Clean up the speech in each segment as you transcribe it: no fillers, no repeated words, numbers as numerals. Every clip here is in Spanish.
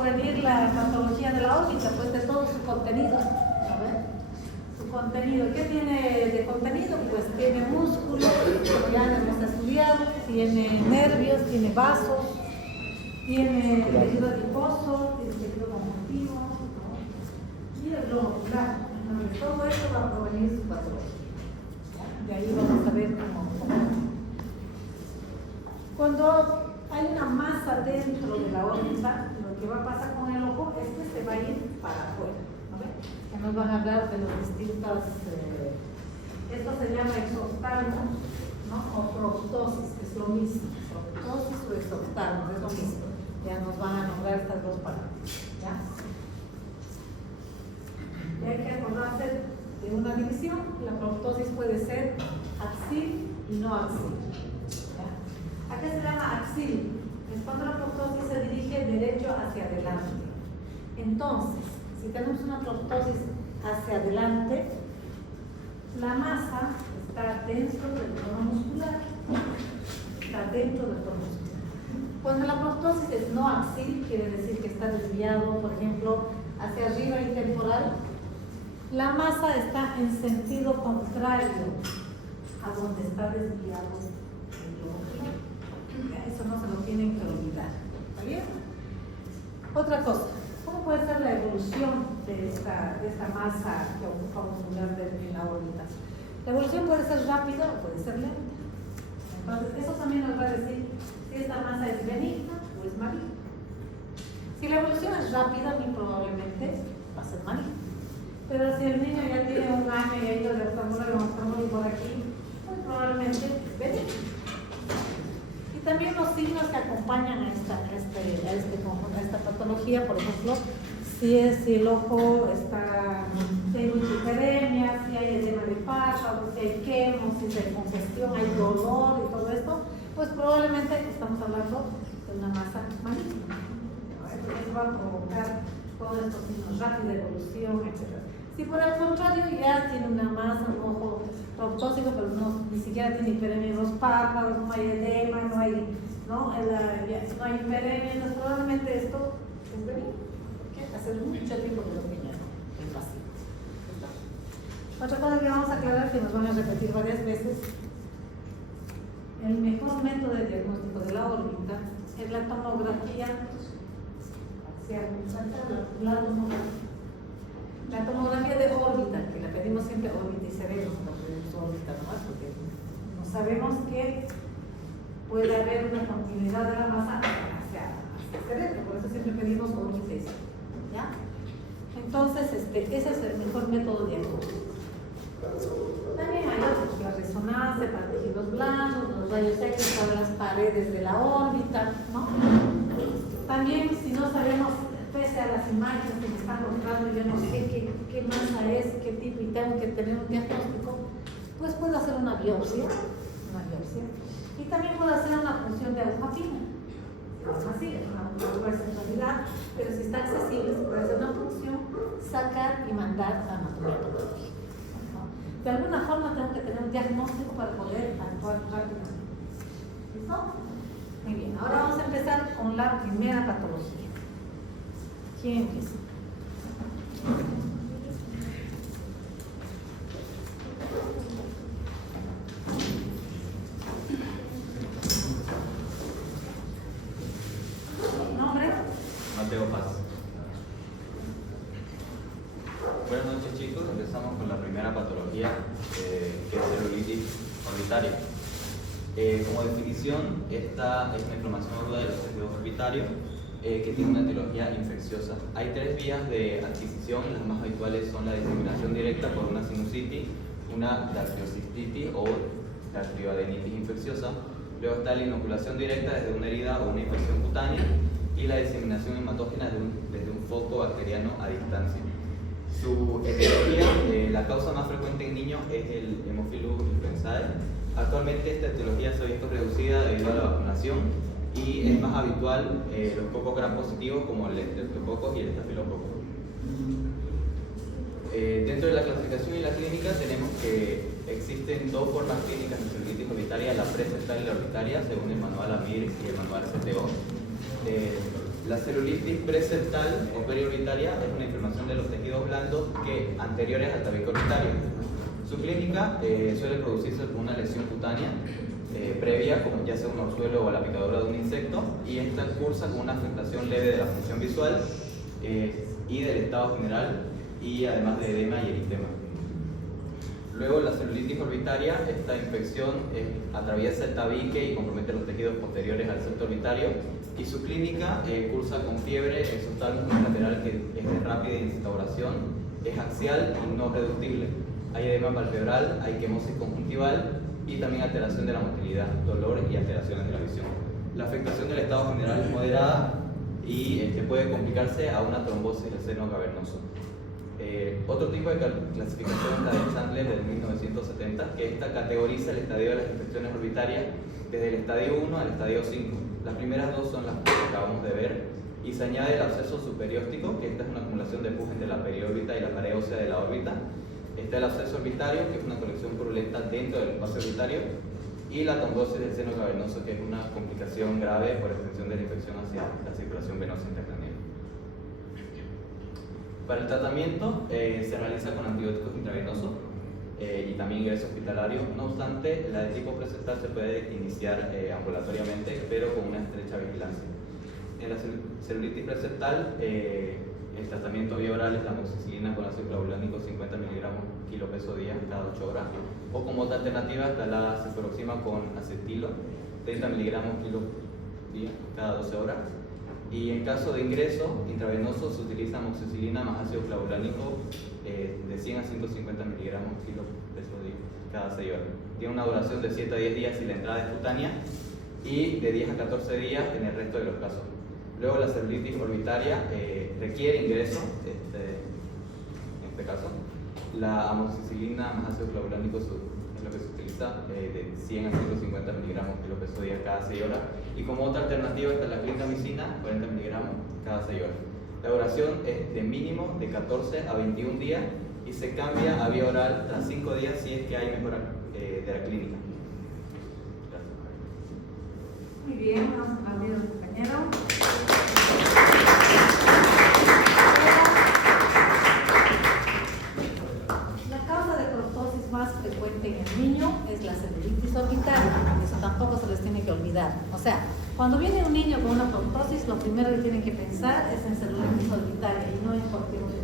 provenir la patología de la órbita? Pues de todo su contenido. A ver, su contenido. ¿Qué tiene de contenido? Pues tiene músculo, como ya hemos estudiado, tiene nervios, tiene vasos, tiene tejido adiposo, tiene tejido conjuntivo, ¿no? Y el globo ocular. Entonces, todo eso va a provenir su patología. De ahí vamos a ver cómo. Cuando hay una masa dentro de la órbita, lo que va a pasar con el ojo es que se va a ir para afuera, ¿no ven? Que nos van a hablar de los distintos, esto se llama exoftalmos, ¿no? O proptosis, que es lo mismo, proptosis o exoftalmos, es lo mismo. Ya nos van a nombrar estas dos palabras, ¿ya? Y hay que acordarse de una división. La proptosis puede ser axil y no axil. ¿A qué se llama axil? Es cuando la proptosis se dirige derecho hacia adelante. Entonces, si tenemos una proptosis hacia adelante, la masa está dentro del tono muscular. Está dentro del tono muscular. Cuando la proptosis es no axil, quiere decir que está desviado, por ejemplo, hacia arriba y temporal, la masa está en sentido contrario a donde está desviado el globo ocular. Eso no se lo tienen que olvidar. ¿Está bien? Otra cosa, ¿cómo puede ser la evolución de esta masa que ocupamos en la órbita? La evolución puede ser rápida o puede ser lenta. Entonces, eso también nos va a decir si esta masa es benigna o es maligna. Si la evolución es rápida, muy probablemente va a ser maligna. Pero si el niño ya tiene un año y ha ido de oftalmólogo por aquí, pues probablemente es benigna. Y también los signos que acompañan a esta patología, por ejemplo, si el ojo está, si hay mucha hiperemia, si hay edema de párpado, si hay quemo, si hay congestión, hay dolor y todo esto, pues probablemente estamos hablando de una masa maligna. Eso va a provocar todos estos signos, rápida evolución, etc. Si por el contrario ya tiene una masa, un ojo proptósico, pero ni siquiera tiene hiperemia en los párpados, no hay edema, no hay hiperemia, entonces probablemente esto es benigno, porque hace mucho tiempo que lo tenía en vacío. Otra cosa que vamos a aclarar, que nos van a repetir varias veces, el mejor método de diagnóstico de la órbita es la tomografía axial, la tomografía de órbita, que la pedimos siempre órbita y cerebro, no pedimos órbita nomás, porque no sabemos que puede haber una continuidad de la masa hacia el cerebro, por eso siempre pedimos órbita y cerebro, ¿ya? Entonces, ese es el mejor método diagnóstico. También hay otros, la resonancia para tejidos blandos, los rayos X para las paredes de la órbita, ¿no? También, si no sabemos, pese a las imágenes que me están mostrando, yo no sé qué masa es, qué tipo, y tengo que tener un diagnóstico, pues puedo hacer una biopsia, y también puedo hacer una punción de aguja fina. Es así, es una gruesa en realidad, pero si está accesible, se puede hacer una punción, sacar y mandar a anatomía patológica. ¿No? De alguna forma tengo que tener un diagnóstico para poder actuar rápidamente. ¿Listo? Muy bien, ahora vamos a empezar con la primera patología. ¿Quién empieza? ¿Nombre? Mateo Paz. Buenas noches, chicos. Empezamos con la primera patología, que es celulitis orbitaria. Como definición, esta es una inflamación aguda de los tejidos orbitarios que tiene una etiología infecciosa. Hay tres vías de adquisición. Las más habituales son la diseminación directa por una sinusitis, una dactiocistitis o dactioadenitis infecciosa. Luego está la inoculación directa desde una herida o una infección cutánea y la diseminación hematógena desde un foco bacteriano a distancia. Su etiología, la causa más frecuente en niños es el Haemophilus influenzae. Actualmente esta etiología se ha visto reducida debido a la vacunación y es más habitual los cocos gram positivos como el estreptococos y el estafilococo. Dentro de la clasificación y la clínica tenemos que existen dos formas clínicas de celulitis orbitaria, la presentral y la orbitaria, según el manual AMIR y el manual CTO. La celulitis preseptal o periorbitaria es una inflamación de los tejidos blandos anteriores al tabique orbitario. Su clínica suele producirse por una lesión cutánea previa, como ya sea un orzuelo o la picadura de un insecto, y esta cursa con una afectación leve de la función visual y del estado general, y además de edema y eritema. Luego, la celulitis orbitaria, esta infección atraviesa el tabique y compromete los tejidos posteriores al septo orbitario, y su clínica cursa con fiebre exotalmo lateral que es de rápida instauración, es axial y no reductible. Hay edema palpebral, hay quemosis conjuntival y también alteración de la motilidad, dolor y alteraciones de la visión. La afectación del estado general es moderada y puede complicarse a una trombosis del seno cavernoso. Otro tipo de clasificación es la de Chandler del 1970, que esta categoriza el estadio de las infecciones orbitarias desde el estadio 1 al estadio 5. Las primeras dos son las que acabamos de ver, y se añade el absceso superióptico, que esta es una acumulación de pus entre la periórbita y la pared ósea de la órbita. Está el absceso orbitario, que es una colección purulenta dentro del espacio orbitario, y la trombosis del seno cavernoso, que es una complicación grave por extensión de la infección hacia la circulación venosa intracraneal. Para el tratamiento se realiza con antibióticos intravenosos y también ingreso hospitalario. No obstante, la de tipo preseptal se puede iniciar ambulatoriamente, pero con una estrecha vigilancia. En la celulitis preseptal, el tratamiento vía oral es la amoxicilina con ácido clavulánico 50 miligramos kilo peso día cada 8 horas, o como otra alternativa está la cefuroxima con acetilo 30 miligramos kilo día cada 12 horas. Y en caso de ingreso intravenoso se utiliza amoxicilina más ácido clavulánico de 100 a 150 miligramos kilo peso día cada 6 horas. Tiene una duración de 7 a 10 días si la entrada es cutánea y de 10 a 14 días en el resto de los casos. Luego, la celulitis orbitaria requiere ingreso, en este caso. La amoxicilina más ácido clavulánico es lo que se utiliza de 100 a 150 miligramos kilo peso día cada 6 horas. Y como otra alternativa está la clindamicina, 40 miligramos cada 6 horas. La duración es de mínimo de 14 a 21 días y se cambia a vía oral tras 5 días si es que hay mejora de la clínica. Gracias. Muy bien, vamos a aplaudir al compañero. La causa de proptosis más frecuente en el niño es la celulitis orbitaria. Eso tampoco se les tiene que olvidar. O sea, cuando viene un niño con una proptosis, lo primero que tienen que pensar es en celulitis orbitaria y no en cualquier otro.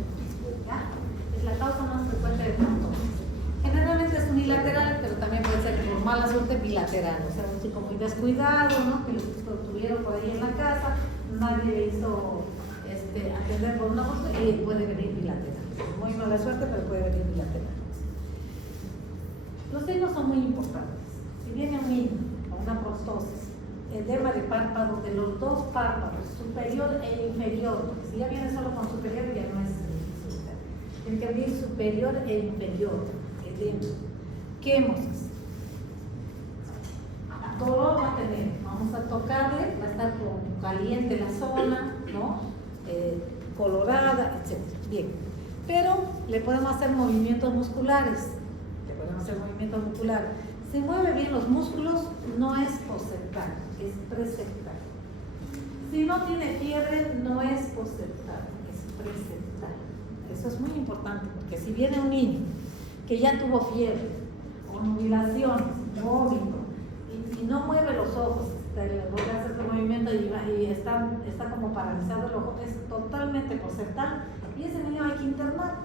¿Ya? Es la causa más frecuente de proptosis. Generalmente es unilateral, pero también puede ser por mala suerte bilateral. O sea, un chico muy descuidado, ¿no? Que lo tuvieron por ahí en la casa, nadie le hizo atender por una cosa y puede venir bilateral. Muy mala suerte, pero puede venir bilateral. Los signos son muy importantes. Si viene un niño con una proptosis, edema de párpado de los dos párpados, superior e inferior, porque si ya viene solo con superior ya no es celulitis. Tiene que venir superior e inferior, edema, quemosis, dolor va a tener, vamos a tocarle, va a estar caliente la zona, ¿no? Colorada, etc. Bien, pero le podemos hacer movimientos musculares, Si mueve bien los músculos, no es poseptal, es preseptal. Si no tiene fiebre, no es poseptal, es preseptal. Eso es muy importante, porque si viene un niño que ya tuvo fiebre, o nubilaciones, vómito, y no mueve los ojos, vuelve a hacer el movimiento y está como paralizado el ojo, es totalmente poseptal, y ese niño hay que internar.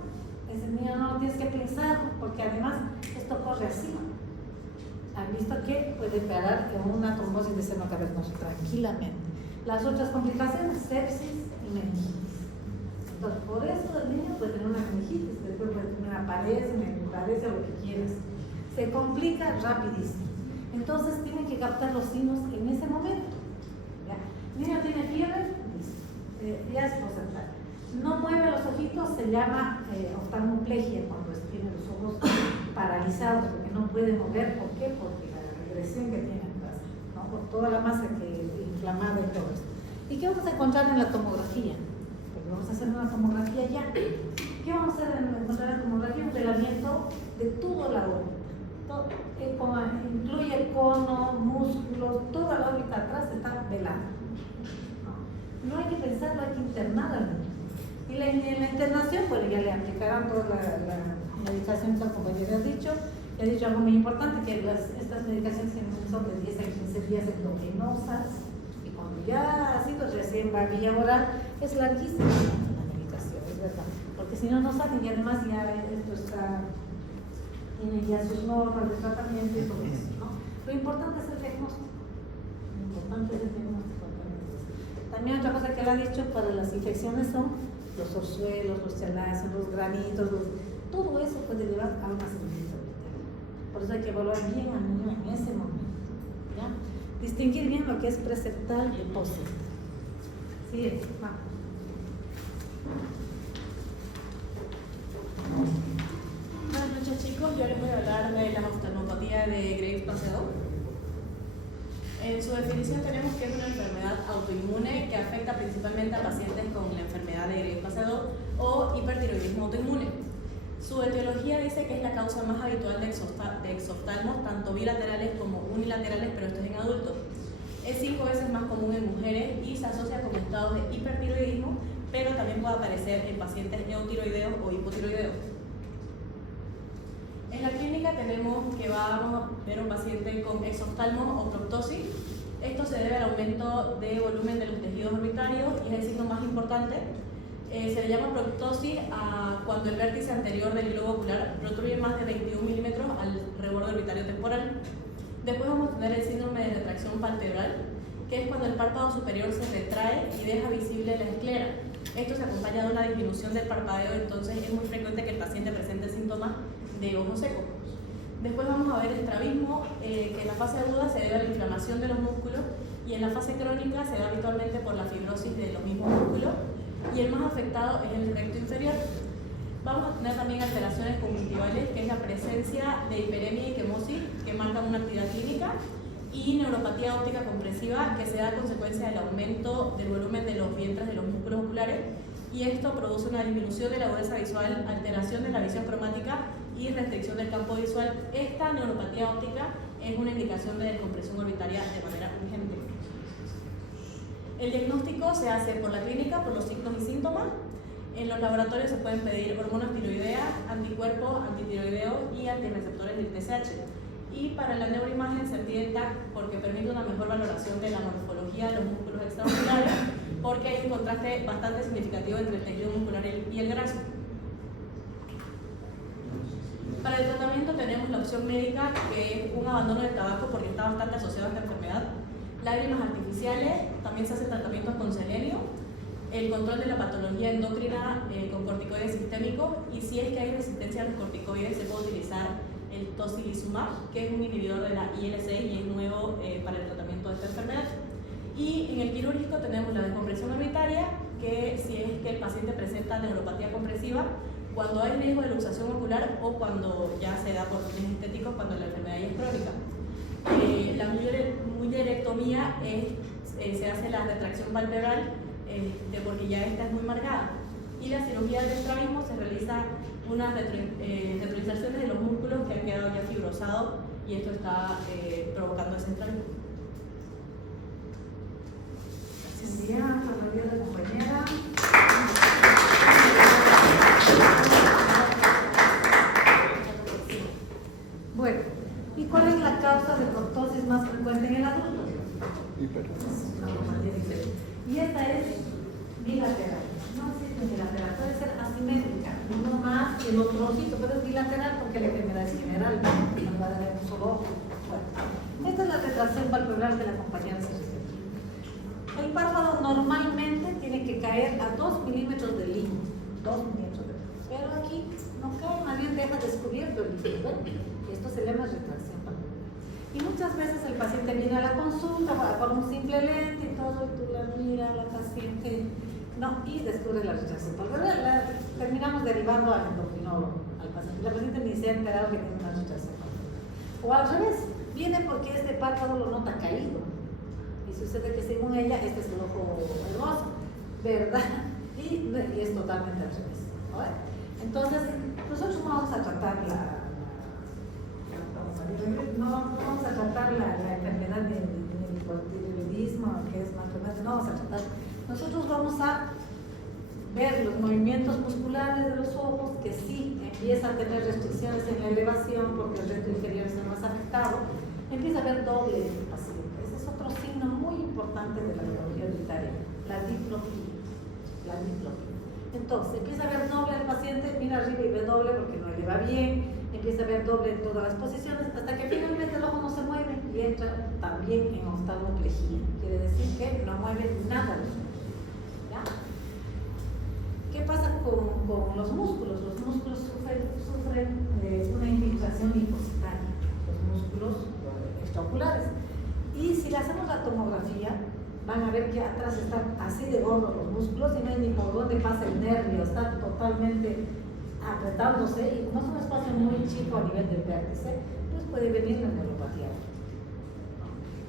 Ese niño no lo tienes que pensar, porque además esto corre así. Han visto que puede parar en una trombosis de seno cavernoso tranquilamente. Las otras complicaciones, sepsis y meningitis. Entonces, por eso el niño puede tener una meningitis, después puede tener una parece lo que quieras. Se complica rapidísimo. Entonces, tienen que captar los signos en ese momento. ¿Ya? El niño tiene fiebre, ya es poseptal. No mueve los ojitos, se llama oftalmoplegia, cuando tiene los ojos paralizados, porque no puede mover. ¿Por qué? Porque la regresión que tiene atrás, ¿no? Por toda la masa inflamada y todo esto. ¿Y qué vamos a encontrar en la tomografía? Porque vamos a hacer una tomografía ya. ¿Qué vamos a encontrar en la tomografía? Un velamiento de toda la órbita. Incluye cono, músculos, toda la órbita atrás está velada. No hay que pensarlo, hay que internar al niño. Y en la internación, bueno, ya le aplicarán toda la medicación que el compañero ha dicho. He dicho algo muy importante, que estas medicaciones son de 10 a 15 días endocrinosas, y cuando ya ha sido recién va vía oral, es larguísima la medicación, es verdad, porque si no, no salen, y además ya esto está, tienen ya sus normas de tratamiento y todo eso, ¿no? Lo importante es el diagnóstico. Lo importante es el diagnóstico. También otra cosa que él ha dicho para las infecciones son los orzuelos, los chalazos, los granitos, todo eso puede llevar a una sinusitis urticaria. Por eso hay que evaluar bien al niño en ese momento, ¿ya? Distinguir bien lo que es preceptal y posceptal. Sí, vamos. Buenas noches, chicos. Yo les voy a hablar de la oftalmopatía de Graves-Pascal. En su definición tenemos que es una enfermedad autoinmune que afecta principalmente a pacientes con la enfermedad de Graves-Pascal o hipertiroidismo autoinmune. Su etiología dice que es la causa más habitual de exoftalmos, tanto bilaterales como unilaterales, pero esto es en adultos. Es 5 veces más común en mujeres y se asocia con estados de hipertiroidismo, pero también puede aparecer en pacientes eutiroideos o hipotiroideos. En la clínica tenemos que vamos a ver un paciente con exoftalmo o proptosis. Esto se debe al aumento de volumen de los tejidos orbitarios y es el signo más importante. Se le llama proptosis cuando el vértice anterior del globo ocular protruye más de 21 milímetros al reborde orbitario temporal. Después vamos a tener el síndrome de retracción palpebral, que es cuando el párpado superior se retrae y deja visible la esclera. Esto se acompaña de una disminución del parpadeo, entonces es muy frecuente que el paciente presente síntomas de ojo seco. Después vamos a ver estrabismo, que en la fase aguda se debe a la inflamación de los músculos y en la fase crónica se da habitualmente por la fibrosis de los mismos músculos y el más afectado es el recto inferior. Vamos a tener también alteraciones conjuntivales, que es la presencia de hiperemia y quemosis, que marcan una actividad clínica, y neuropatía óptica compresiva, que se da a consecuencia del aumento del volumen de los vientres de los músculos oculares, y esto produce una disminución de la agudeza visual, alteración de la visión cromática y restricción del campo visual. Esta neuropatía óptica es una indicación de descompresión orbitaria de manera urgente. El diagnóstico se hace por la clínica, por los signos y síntomas. En los laboratorios se pueden pedir hormonas tiroideas, anticuerpos, antitiroideos y antirreceptores del TSH. Y para la neuroimagen se pide TAC porque permite una mejor valoración de la morfología de los músculos extraoculares, porque hay un contraste bastante significativo entre el tejido muscular y el graso. Para el tratamiento tenemos la opción médica, que es un abandono del tabaco porque está bastante asociado a esta enfermedad, lágrimas artificiales, también se hacen tratamientos con selenio, el control de la patología endocrina con corticoides sistémicos, y si es que hay resistencia a los corticoides se puede utilizar el tocilizumab, que es un inhibidor de la IL-6 y es nuevo para el tratamiento de esta enfermedad. Y en el quirúrgico tenemos la descompresión orbitaria, que si es que el paciente presenta neuropatía compresiva, cuando hay riesgo de luxación ocular o cuando ya se da por fines estéticos, cuando la enfermedad ya es crónica. La mullerectomía se hace la retracción palpebral porque ya esta es muy marcada. Y la cirugía del estrabismo se realiza unas retroinserciones de los músculos que han quedado ya fibrosados y esto está provocando ese estrabismo. Bien, palabra de la compañera. Bueno, ¿y cuál es la causa de proptosis más frecuente en el adulto? Y esta es bilateral. No existe bilateral, puede ser asimétrica, uno más que el otro ojito, pero es bilateral porque la enfermedad es general, no va a dar un solo ojo. Bueno, esta es la retracción palpebral que la compañera se refiere. El párpado normalmente tiene que caer a 2 milímetros del limbo, 2 milímetros del limbo, pero aquí no cae, más bien deja descubierto el limbo. Esto se llama retracción palpebral. Y muchas veces el paciente viene a la consulta con un simple lente y todo, y tú la miras, la paciente, no, y descubre la retracción palpebral. Terminamos derivando al endocrinólogo, al paciente. La paciente ni se ha enterado que tiene una retracción palpebral. O al revés, viene porque este párpado lo nota caído. Y sucede que según ella, este es el ojo hermoso, ¿verdad? Y es totalmente al revés. ¿Vale? Entonces, nosotros no vamos a tratar la enfermedad del hipotiroidismo, que es más frecuente, no vamos a tratar. nosotros vamos a ver los movimientos musculares de los ojos, que sí empieza a tener restricciones en la elevación porque el resto inferior es el más afectado, empieza a haber doble en el paciente. Ese es otro signo muy importante de la neurología hereditaria, la diplopía. Entonces, empieza a ver doble el paciente, mira arriba y ve doble porque no eleva bien, empieza a ver doble en todas las posiciones, hasta que finalmente el ojo no se mueve y entra también en oftalmoplejía. Quiere decir que no mueve nada de los ojos. ¿Ya? ¿Qué pasa con los músculos? Los músculos sufren una infiltración linfocitaria, los músculos extraoculares. Y si le hacemos la tomografía, van a ver que atrás están así de gordos los músculos y no hay ni por dónde pasa el nervio, está totalmente apretándose, y como es un espacio muy chico a nivel del vértice, pues puede venir la neuropatía.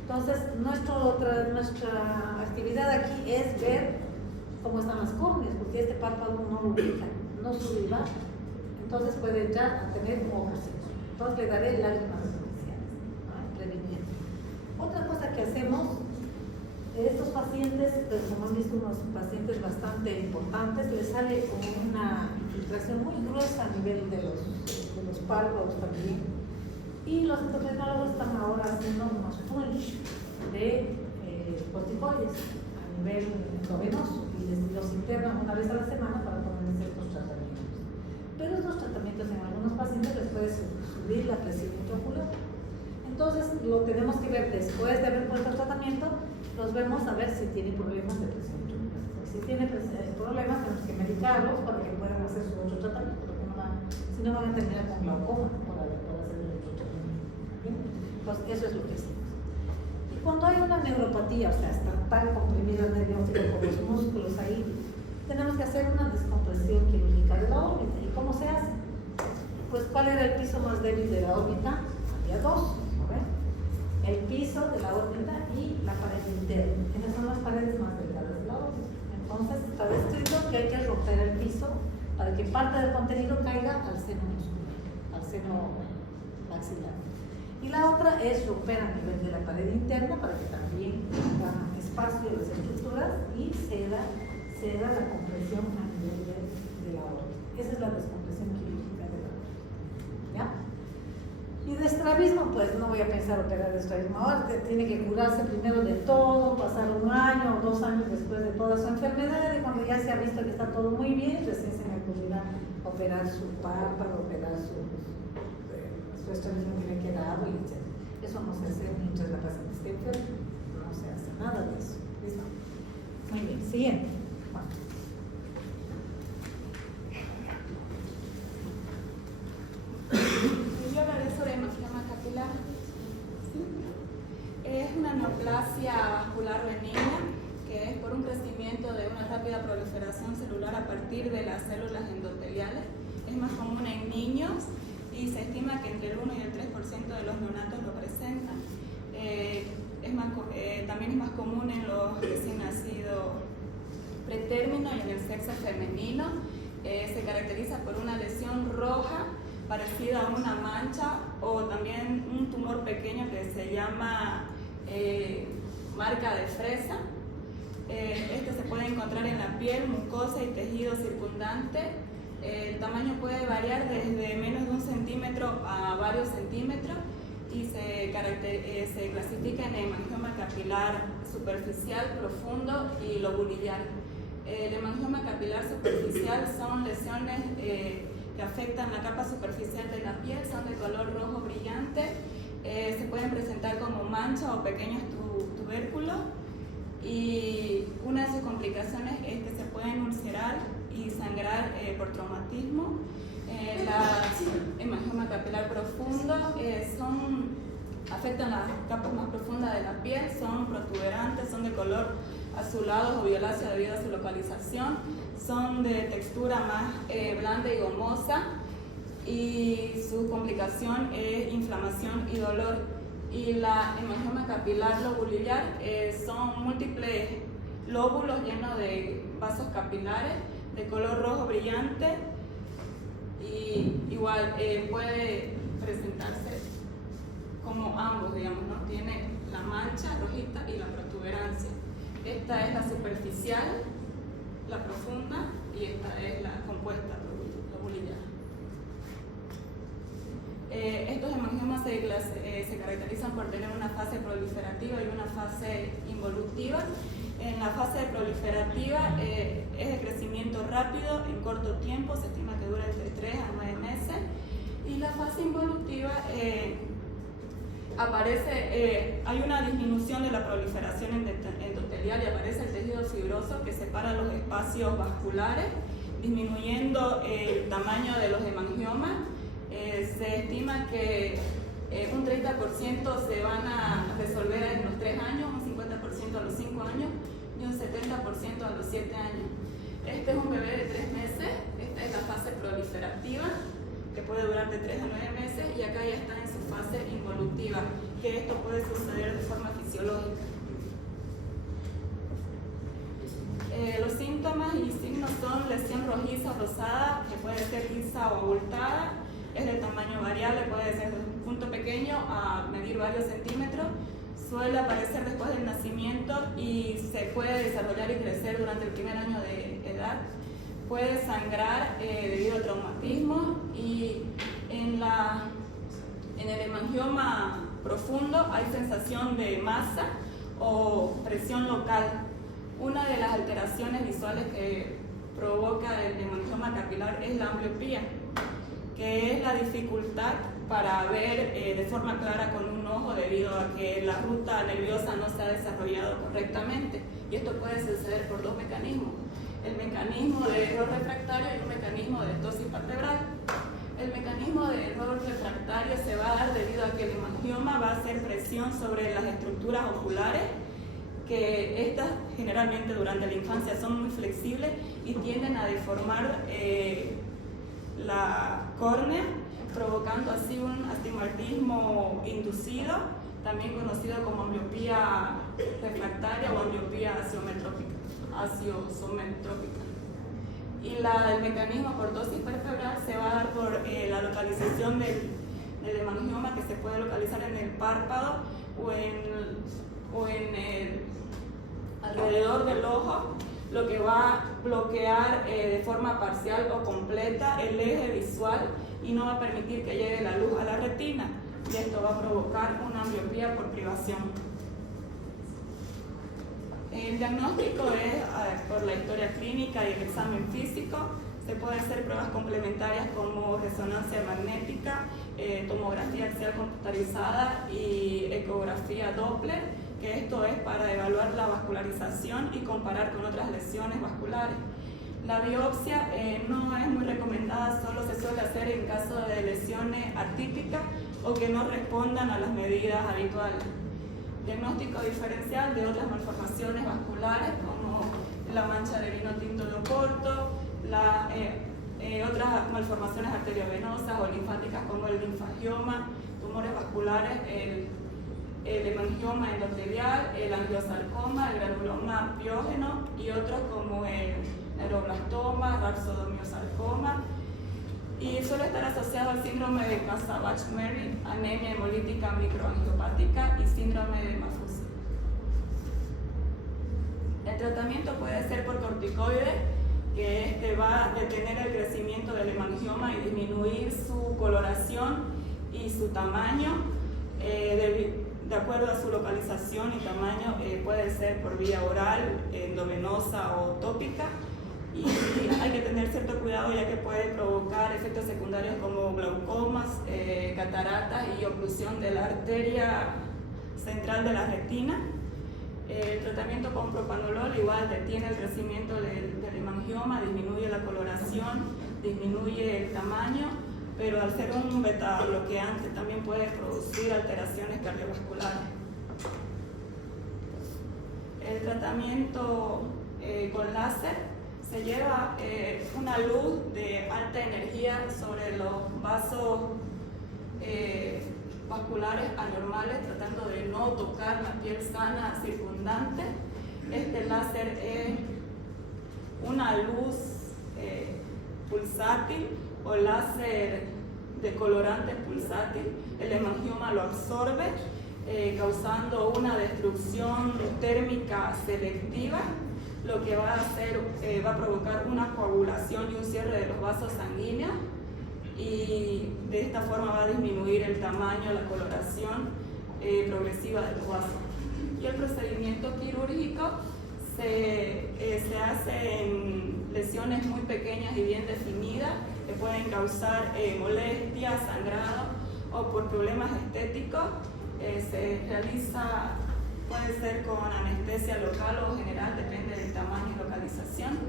Entonces, nuestra actividad aquí es ver cómo están las córneas, porque este párpado no lo ubica, no sube y baja, entonces puede entrar a tener un ojo seco. Entonces le daré lágrimas artificiales, previniendo. Otra cosa que hacemos, estos pacientes, como han visto, unos pacientes bastante importantes, les sale como una infiltración muy gruesa a nivel de los párpados también, y los endocrinólogos están ahora haciendo unos punch de corticoides a nivel endovenoso y los internan una vez a la semana para poner ciertos tratamientos. Pero estos tratamientos en algunos pacientes les puede subir la presión intraocular. Entonces lo tenemos que ver después de haber puesto el tratamiento, los vemos a ver si tienen problemas de presión intraocular. Si tienen problemas, tenemos que medicarlos para que puedan hacer su otro tratamiento, porque si no van a terminar con glaucoma por hacer el otro tratamiento. ¿Bien? Entonces eso es lo que hacemos. Y cuando hay una neuropatía, o sea, está tan comprimida el nervio óptico con los músculos ahí, tenemos que hacer una descompresión quirúrgica de la órbita. ¿Y cómo se hace? Pues, ¿cuál era el piso más débil de la órbita? Había dos. El piso de la órbita y la pared interna. Esas son las paredes más delgadas de la órbita. Entonces está descrito que hay que romper el piso para que parte del contenido caiga al seno muscular, al seno maxilar. Y la otra es romper a nivel de la pared interna para que también tenga espacio de las estructuras y ceda la compresión a nivel de la órbita. Esa es la descompresión quirúrgica de la órbita. ¿Ya? Y de estrabismo, pues no voy a pensar operar de estrabismo ahora, tiene que curarse primero de todo, pasar 1 año o 2 años después de toda su enfermedad, y cuando ya se ha visto que está todo muy bien, recién se me ocurrirá operar su párpado, operar su estrabismo que le ha quedado, y etc. Eso no se hace mientras la paciente esté enferma, no se hace nada de eso. ¿Listo? Muy bien, siguiente. Bueno. Yo hablaré sobre hemangioma capilar. Es una neoplasia vascular benigna que es por un crecimiento de una rápida proliferación celular a partir de las células endoteliales. Es más común en niños y se estima que entre el 1 y el 3% de los neonatos lo presentan. También es más común en los recién nacidos pretérmino y en el sexo femenino. Se caracteriza por una lesión roja parecida a una mancha o también un tumor pequeño que se llama marca de fresa. Este se puede encontrar en la piel, mucosa y tejido circundante. El tamaño puede variar desde menos de 1 centímetro a varios centímetros y se clasifica en hemangioma capilar superficial, profundo y lobulillar. El hemangioma capilar superficial son lesiones que afectan la capa superficial de la piel, son de color rojo brillante, se pueden presentar como mancha o pequeños tubérculos, y una de sus complicaciones es que se pueden ulcerar y sangrar por traumatismo. La hemangioma capilar profundo afectan las capas más profundas de la piel, son protuberantes, son de color azulados o violáceo debido a su localización, son de textura más blanda y gomosa, y su complicación es inflamación y dolor. Y la hemangioma capilar lobulillar son múltiples lóbulos llenos de vasos capilares de color rojo brillante, y igual puede presentarse como ambos, digamos, ¿no? Tiene la mancha rojita y la protuberancia. Esta es la superficial, la profunda, y esta es la compuesta, lobulilla. Estos hemangiomas se caracterizan por tener una fase proliferativa y una fase involutiva. En la fase proliferativa es de crecimiento rápido en corto tiempo, se estima que dura entre 3 a 9 meses. Y la fase involutiva hay una disminución de la proliferación endotelial y aparece el tejido fibroso que separa los espacios vasculares, disminuyendo el tamaño de los hemangiomas. Se estima que un 30% se van a resolver en los 3 años, un 50% a los 5 años y un 70% a los 7 años. Este es un bebé de 3 meses, esta es la fase proliferativa, que puede durar de 3 a 9 meses, y acá ya está en su fase involutiva, que esto puede suceder de forma fisiológica. Los síntomas y signos son lesión rojiza o rosada, que puede ser lisa o abultada, es de tamaño variable, puede ser de un punto pequeño a medir varios centímetros, suele aparecer después del nacimiento y se puede desarrollar y crecer durante el primer año de edad. Puede sangrar debido a traumatismo, y en el hemangioma profundo hay sensación de masa o presión local. Una de las alteraciones visuales que provoca el hemangioma capilar es la ambliopía, que es la dificultad para ver de forma clara con un ojo debido a que la ruta nerviosa no se ha desarrollado correctamente, y esto puede suceder por 2 mecanismos: el mecanismo de error refractario y un mecanismo de ptosis vertebral. El mecanismo de error refractario se va a dar debido a que el hemangioma va a hacer presión sobre las estructuras oculares, que estas generalmente durante la infancia son muy flexibles y tienden a deformar la córnea, provocando así un astigmatismo inducido, también conocido como ambliopía refractaria o ambliopía asiometrópica. Y el mecanismo por ptosis vertebral se va a dar por la localización del hemangioma, que se puede localizar en el párpado o en el alrededor del ojo, lo que va a bloquear de forma parcial o completa el eje visual y no va a permitir que llegue la luz a la retina, y esto va a provocar una ambliopía por privación. El diagnóstico es por la historia clínica y el examen físico. Se pueden hacer pruebas complementarias como resonancia magnética, tomografía axial computarizada y ecografía Doppler, que esto es para evaluar la vascularización y comparar con otras lesiones vasculares. La biopsia no es muy recomendada, solo se suele hacer en caso de lesiones atípicas o que no respondan a las medidas habituales. Diagnóstico diferencial de otras malformaciones vasculares como la mancha de vino tinto de Oporto, otras malformaciones arteriovenosas o linfáticas como el linfangioma, tumores vasculares, el hemangioma endotelial, el angiosarcoma, el granuloma piógeno y otros como el neuroblastoma, rapsodomiosarcoma, y suele estar asociado al síndrome de Savage-Mary, anemia hemolítica microangiopática y síndrome de Maffucci. El tratamiento puede ser por corticoides, que va a detener el crecimiento del hemangioma y disminuir su coloración y su tamaño. De acuerdo a su localización y tamaño, puede ser por vía oral, endovenosa o tópica, y hay que tener cierto cuidado ya que puede provocar efectos secundarios como glaucomas, cataratas y oclusión de la arteria central de la retina. El tratamiento con propanolol igual detiene el crecimiento del hemangioma, disminuye la coloración, disminuye el tamaño, pero al ser un beta bloqueante también puede producir alteraciones cardiovasculares. El tratamiento con láser se lleva una luz de alta energía sobre los vasos vasculares anormales, tratando de no tocar la piel sana circundante. Este láser es una luz pulsátil o láser de colorante pulsátil. El hemangioma lo absorbe causando una destrucción térmica selectiva, lo que va a hacer, va a provocar una coagulación y un cierre de los vasos sanguíneos, y de esta forma va a disminuir el tamaño, la coloración progresiva de los vasos. Y el procedimiento quirúrgico se hace en lesiones muy pequeñas y bien definidas, que pueden causar molestias, sangrado o por problemas estéticos. Se realiza, puede ser con anestesia local o general, depende del tamaño y localización.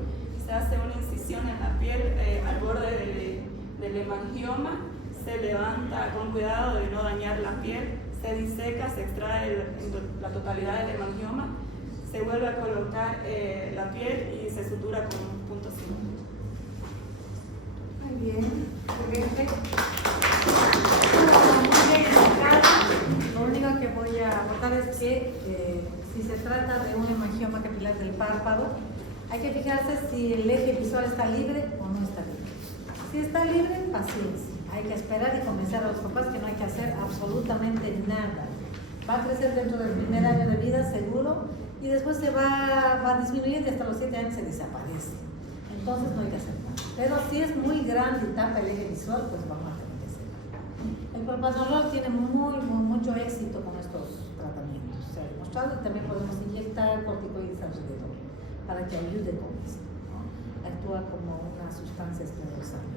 Se hace una incisión en la piel al borde del hemangioma, se levanta con cuidado de no dañar la piel, se diseca, se extrae la totalidad del hemangioma, se vuelve a colocar la piel y se sutura con un punto ciego. Muy bien, excelente. Muy bien explicado. Lo único que voy a anotar es que si se trata de un hemangioma capilar del párpado, hay que fijarse si el eje visual está libre o no está libre. Si está libre, paciencia. Hay que esperar y convencer a los papás que no hay que hacer absolutamente nada. Va a crecer dentro del primer año de vida seguro y después se va disminuyendo y hasta los 7 años se desaparece. Entonces no hay que hacer nada. Pero si es muy grande y tapa el eje visual, pues vamos a tener que hacer. El propranolol tiene mucho éxito con estos tratamientos. Se ha demostrado, y también podemos inyectar corticoides alrededor para que ayude con esto, ¿no? Actúa como una sustancia esclerosante.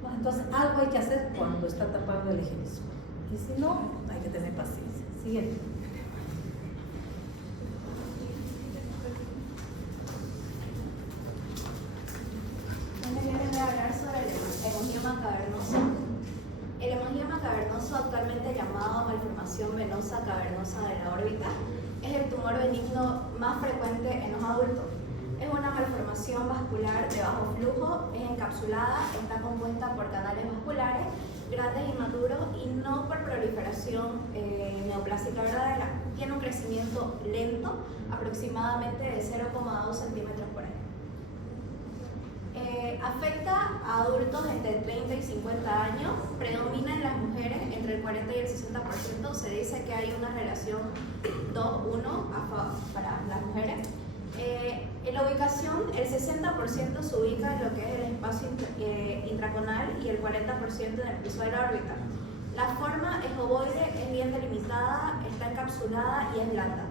Bueno, entonces algo hay que hacer cuando está tapando el eje visual. Y si no, hay que tener paciencia. Siguiente. Voy a hablar sobre el hemangioma cavernoso. El hemangioma cavernoso, actualmente llamado malformación venosa cavernosa de la órbita, es el tumor benigno más frecuente en los adultos. Es una malformación vascular de bajo flujo, es encapsulada, está compuesta por canales vasculares grandes y maduros y no por proliferación neoplásica verdadera. Tiene un crecimiento lento, aproximadamente de 0,2 centímetros por año. Afecta a adultos entre 30 y 50 años, predomina en las mujeres entre el 40 y el 60%, se dice que hay una relación 2-1 para las mujeres. En la ubicación, el 60% se ubica en lo que es el espacio intraconal y el 40% en el piso de la órbita. La forma es ovoide, es bien delimitada, está encapsulada y es blanda.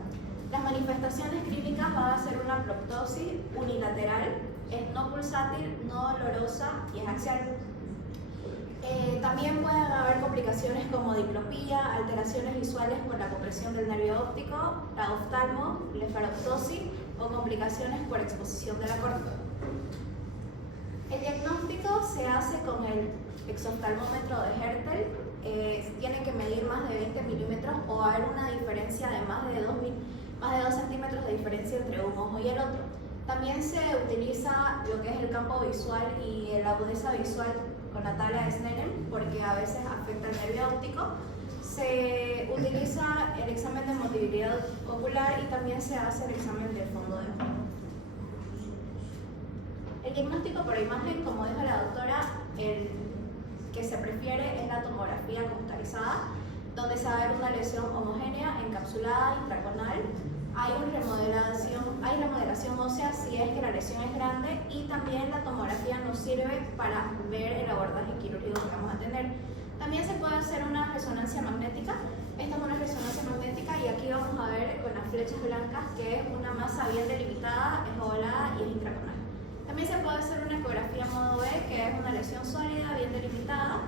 Las manifestaciones clínicas van a ser una proptosis unilateral, es no pulsátil, no dolorosa y es axial. También pueden haber complicaciones como diplopía, alteraciones visuales por la compresión del nervio óptico, la oftalmo, blefaroptosis o complicaciones por exposición de la córnea. El diagnóstico se hace con el exoftalmómetro de Hertel. Tiene que medir más de 20 milímetros o haber una diferencia de más de 2 centímetros de diferencia entre un ojo y el otro. También se utiliza lo que es el campo visual y la agudeza visual con la tabla de Snellen porque a veces afecta el nervio óptico. Se utiliza el examen de motilidad ocular y también se hace el examen del fondo de ojo. El diagnóstico por imagen, como dijo la doctora, el que se prefiere es la tomografía computarizada, donde se va a ver una lesión homogénea, encapsulada, intraconal. Hay remodelación ósea si es que la lesión es grande y también la tomografía nos sirve para ver el abordaje quirúrgico que vamos a tener. También se puede hacer una resonancia magnética. Esta es una resonancia magnética y aquí vamos a ver con las flechas blancas que es una masa bien delimitada, es ovalada y es intraconal. También se puede hacer una ecografía modo B, que es una lesión sólida, bien delimitada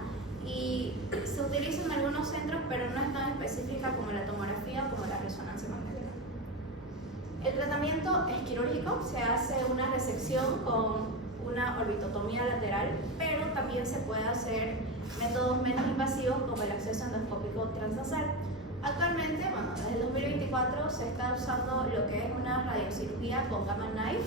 y se utiliza en algunos centros pero no es tan específica como la tomografía o como la resonancia magnética. El tratamiento es quirúrgico, se hace una resección con una orbitotomía lateral, pero también se puede hacer métodos menos invasivos como el acceso endoscópico transnasal. Actualmente, desde el 2024 se está usando lo que es una radiocirugía con gamma knife,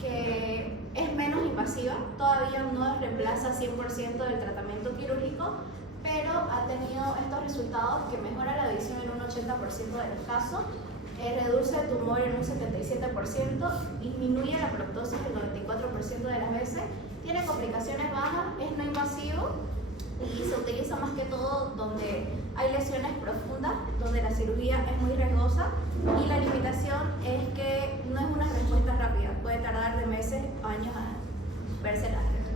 que es menos invasiva, todavía no reemplaza 100% del tratamiento quirúrgico, pero ha tenido estos resultados que mejora la visión en un 80% de los casos, reduce el tumor en un 77%, disminuye la proptosis el 94% de las veces, tiene complicaciones bajas, es no invasivo y se utiliza más que todo donde hay lesiones profundas, donde la cirugía es muy riesgosa y la limitación es que no es una respuesta rápida, puede tardar de meses, años a verse la respuesta.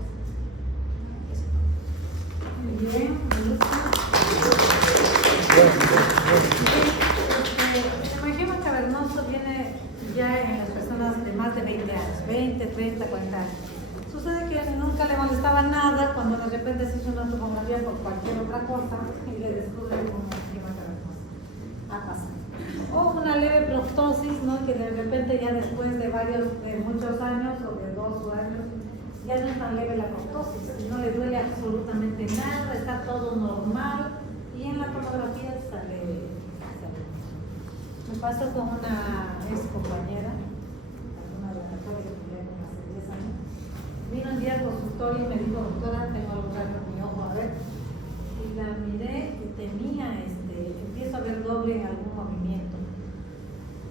Muy bien, me gusta. El hemangioma cavernoso viene ya en las personas de más de 20 años, 20, 30, 40 años. Sucede que nunca le molestaba nada cuando de repente se hizo una tomografía por cualquier otra cosa y le descubren un hemangioma cavernoso. Ha pasado. O una leve proptosis, ¿no? Que de repente ya después de muchos años o de 2 años, ya no es tan leve la proptosis, no le duele absolutamente nada, está todo normal y en la tomografía sale. Me pasó con una ex compañera, una de la católica que tenía como hace 10 años. Vino un día al consultorio y me dijo, doctora, tengo algo raro en mi ojo, a ver. Y la miré y tenía, empiezo a ver doble en algún movimiento.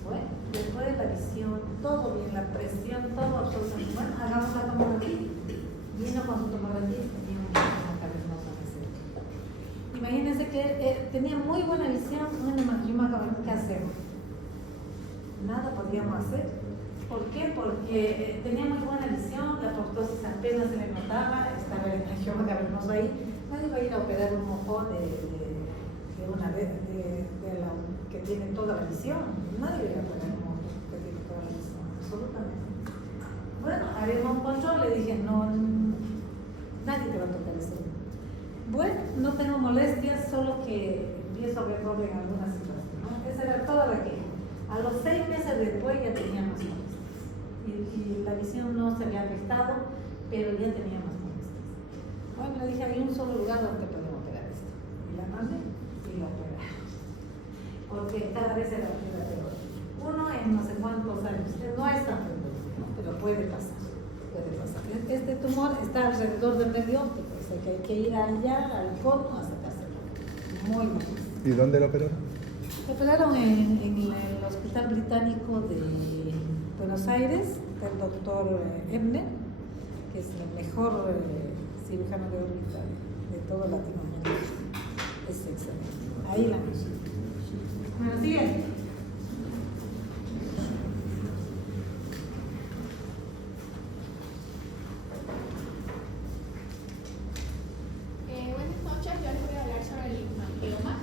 Bueno, después de la visión, todo bien, la presión, todo absolutamente. Bueno, hagamos la tomografía. Vino con su tomografía y tenía un hemangioma cavernoso en ese ojo. Imagínense que tenía muy buena visión, un hemangioma cavernoso. ¿Qué hacemos? Nada podíamos hacer. ¿Por qué? Porque tenía muy buena visión, la proptosis apenas se le notaba, estaba el hemangioma cavernoso ahí. Nadie va a ir a operar un ojo de la que tiene toda la visión. Nadie va a ir a operar un ojo que tiene toda la visión, absolutamente. Bueno, haremos un control, le dije, no, nadie te va a tocar eso. Bueno, no tengo molestias, solo que empiezo a ver doble en algunas situaciones, ¿no? Esa era toda la queja. A los 6 meses después ya tenía más molestias. Y la visión no se había afectado, pero ya tenía más molestias. Bueno, le dije, hay un solo lugar donde podemos operar esto. Y la mandé y lo operamos. Porque cada vez era peor. Uno en no sé cuántos años. No es tan frecuente, ¿no? Pero puede pasar. Puede pasar. Este tumor está alrededor del nervio óptico, o sea que hay que ir allá, al cono, a sacárselo. Muy mal. ¿Y dónde lo operaron? Lo operaron en el Hospital Británico de Buenos Aires, del doctor Ebner, que es el mejor cirujano de órbita de todo Latinoamérica. Es excelente. Ahí la misma. Bueno, siguiente. Buenas noches, yo les voy a hablar sobre el linfangioma,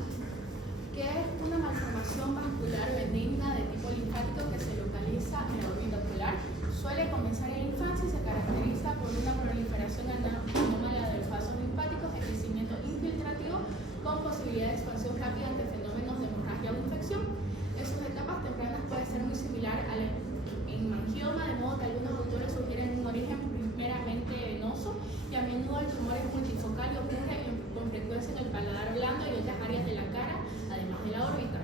que es una malformación vascular benigna de tipo linfático que se localiza en la órbita ocular. Suele comenzar en la infancia y se caracteriza por una proliferación anómala de los vasos linfáticos, de crecimiento infiltrativo con posibilidad de expansión rápida ante fenómenos de hemorragia o infección. En sus etapas tempranas puede ser muy similar al hemangioma, de modo que algunos autores sugieren un origen primeramente venoso y a menudo el tumor es multifocal y ocurre con frecuencia en el paladar blando y otras áreas de la cara, además de la órbita.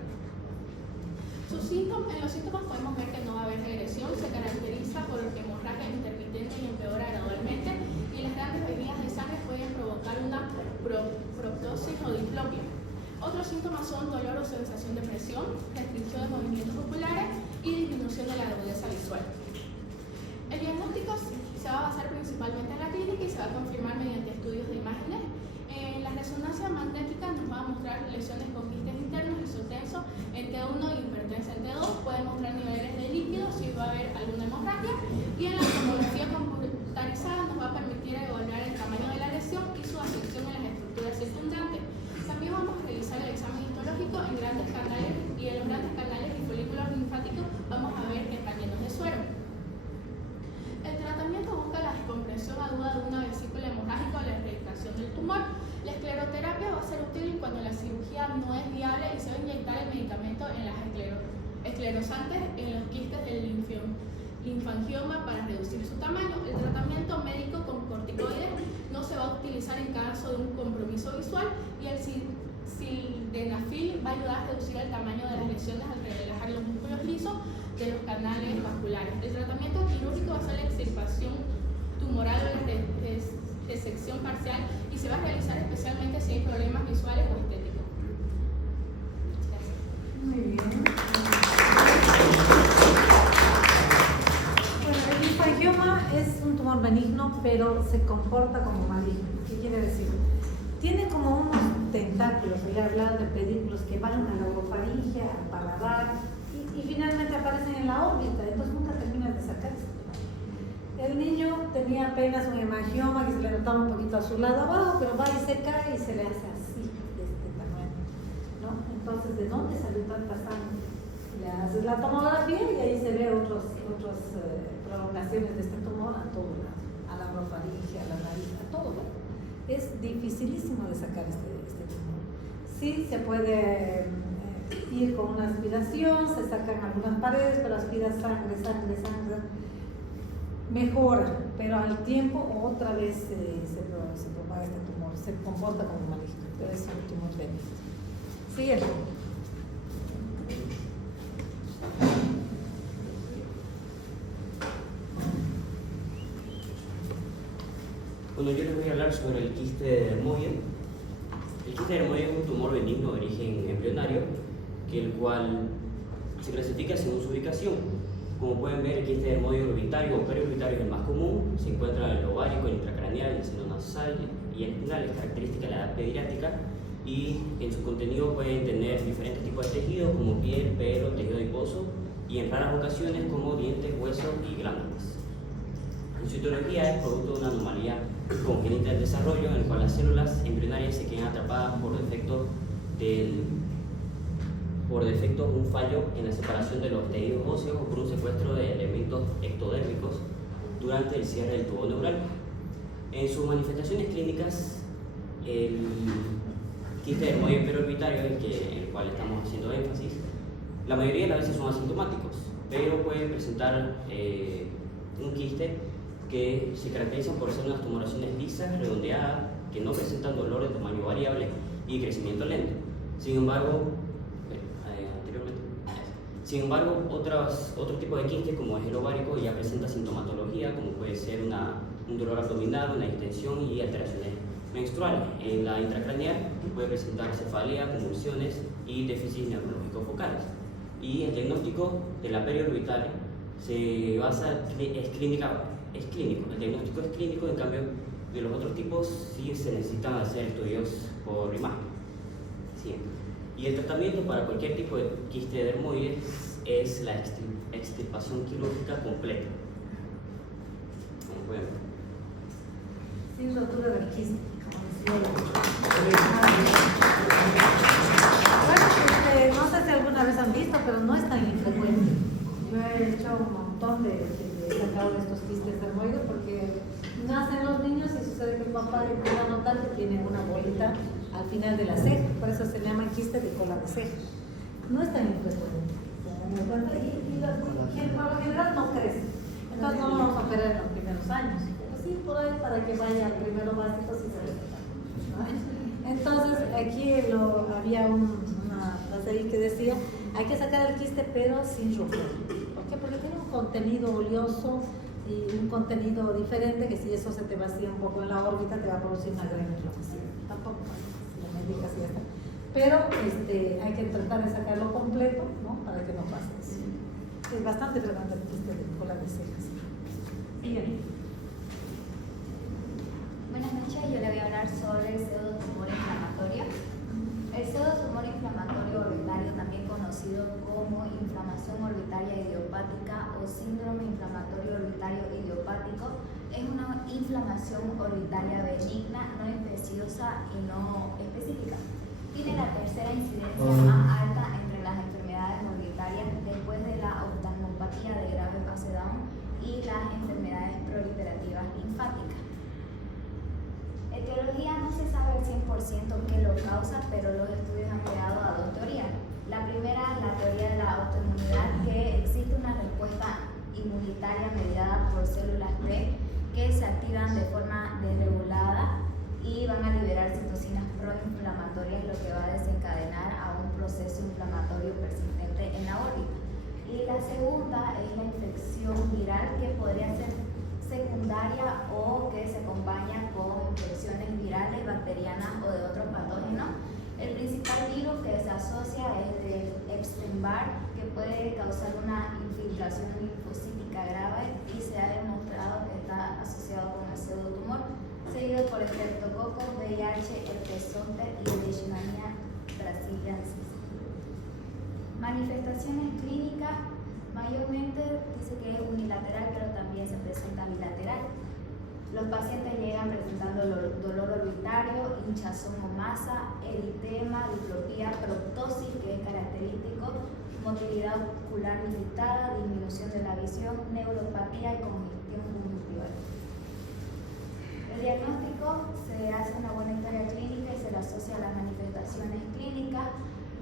En los síntomas podemos ver que no va a haber regresión, se caracteriza por hemorragia intermitente y empeora gradualmente, y las grandes bebidas de sangre pueden provocar una proptosis o diplopia. Otros síntomas son dolor o sensación de presión, restricción de movimientos oculares y disminución de la agudeza visual. El diagnóstico se va a basar principalmente en la clínica y se va a confirmar mediante estudios de imágenes. La resonancia magnética nos va a mostrar lesiones con quistes internos, isotenso en T1 y hipertensa en T2, puede mostrar niveles de líquido si va a haber alguna hemorragia, y en la tomografía computarizada nos va a permitir evaluar el tamaño de la lesión y su afección en las estructuras circundantes. También vamos a realizar el examen histológico en grandes canales, y en los grandes canales y folículos linfáticos vamos a ver que están llenos de suero. El tratamiento busca la descompresión aguda de una vesícula hemorrágica o la erradicación del tumor. La escleroterapia va a ser útil cuando la cirugía no es viable y se va a inyectar el medicamento en las esclerosantes en los quistes del linfangioma para reducir su tamaño. El tratamiento médico con corticoides no se va a utilizar en caso de un compromiso visual, y el sildenafil va a ayudar a reducir el tamaño de las lesiones al relajar los músculos lisos de los canales vasculares. El tratamiento quirúrgico va a ser la extirpación tumoral o la resección parcial, y se va a realizar especialmente si hay problemas visuales o estéticos. Gracias. Muy bien. Bueno, el linfangioma es un tumor benigno, pero se comporta como maligno. ¿Qué quiere decir? Tiene como unos tentáculos, ya hablar de pedículos que van a la orofaringe, al paladar y finalmente aparecen en la órbita, entonces nunca terminan de sacarse. El niño tenía apenas un hemangioma que se le notaba un poquito a su lado abajo, pero va y se cae y se le hace así, de este tamaño, ¿no? Entonces, ¿de dónde salió tanta sangre? Le haces la tomografía y ahí se ve otras prolongaciones de este tumor a todo lado, a la orofaringe, a la nariz, a todo lado. Es dificilísimo de sacar este tumor. Sí, se puede ir con una aspiración, se sacan algunas paredes, pero aspira sangre, mejora, pero al tiempo otra vez se propaga este tumor, se comporta como maligno, pero es un tumor benigno. Siguiente. Bueno, yo les voy a hablar sobre el quiste de dermoide. El quiste de dermoide es un tumor benigno de origen embrionario, el cual se clasifica según su ubicación. Como pueden ver, el quiste de dermoide orbitario o periorbitario es el más común, se encuentra en el ovárico, el intracraneal, el seno nasal y el espinal, es característica de la edad pediátrica y en su contenido pueden tener diferentes tipos de tejidos como piel, pelo, tejido adiposo y en raras ocasiones como dientes, huesos y glándulas. En su etiología es producto de una anomalía congénita del desarrollo en el cual las células embrionarias se quedan atrapadas por defecto un fallo en la separación de los tejidos óseos o por un secuestro de elementos ectodérmicos durante el cierre del tubo neural. En sus manifestaciones clínicas, el quiste dermoide periorbitario, en el cual estamos haciendo énfasis, la mayoría de las veces son asintomáticos, pero pueden presentar un quiste que se caracterizan por ser unas tumoraciones lisas, redondeadas, que no presentan dolor de tamaño variable y crecimiento lento. Sin embargo, otro tipo de quiste, como es el ovárico, ya presenta sintomatología, como puede ser un dolor abdominal, una distensión y alteraciones menstruales. En la intracraneal puede presentar cefalea, convulsiones y déficits neurológicos focales. Y el diagnóstico de la periorbitaria se basa, es clínico. El diagnóstico es clínico, en cambio de los otros tipos sí se necesitan hacer estudios por imagen. Siguiente. Y el tratamiento para cualquier tipo de quiste de dermoide es la extirpación quirúrgica completa. Bueno. Sin rotura del quiste, como decía. No sé si alguna vez han visto, pero no es tan infrecuente. Yo he hecho un montón de sacado de estos quistes dermoides porque nacen los niños y sucede que el papá empieza a notar que tiene una bolita al final de la ceja, por eso se llama quiste de cola de ceja. No es tan infrecuente. Y por lo general no crece. Entonces no lo vamos a operar en los primeros años. Pero sí, por ahí para que vaya al primero básico sí se respeta. Entonces aquí había una frase ahí que decía, hay que sacar el quiste pero sin romper. ¿Por qué? Porque tiene un contenido oleoso y un contenido diferente que si eso se te vacía un poco en la órbita te va a producir una gran inflamación. Tampoco lo medicas y ya está. Pero hay que tratar de sacarlo completo, ¿no? Para que no pase eso. Es bastante frecuente el quiste de cola de cejas. Bien. Buenas noches, yo le voy a hablar sobre el pseudotumor inflamatorio. El pseudotumor inflamatorio orbitario, también conocido como inflamación orbitaria idiopática o síndrome inflamatorio orbitario idiopático, es una inflamación orbitaria benigna, no infecciosa y no específica. Tiene la tercera incidencia más alta entre las enfermedades orbitarias después de la oftalmopatía de grave fase Down y las enfermedades proliferativas linfáticas. Etiología no se sabe al 100% qué lo causa, pero los estudios han llegado a dos teorías. La primera es la teoría de la autoinmunidad, que existe una respuesta inmunitaria mediada por células T que se activan de forma desregulada y van a liberar citocinas proinflamatorias, lo que va a desencadenar a un proceso inflamatorio persistente en la órbita. Y la segunda es la infección viral, que podría ser secundaria o que se acompaña con infecciones virales, bacterianas o de otros patógenos. El principal virus que se asocia es el de Epstein-Barr, que puede causar una infiltración linfocítica grave y se ha demostrado que está asociado con el pseudotumor, seguido por estreptococcus, VIH, herpes zóster y Leishmania brasiliensis. Manifestaciones clínicas, mayormente dice que es unilateral, pero también se presenta bilateral. Los pacientes llegan presentando dolor orbitario, hinchazón o masa, eritema, diplopía, proptosis, que es característico, motilidad ocular limitada, disminución de la visión, neuropatía y congestión conjuntival. El diagnóstico se hace una buena historia clínica y se le asocia a las manifestaciones clínicas.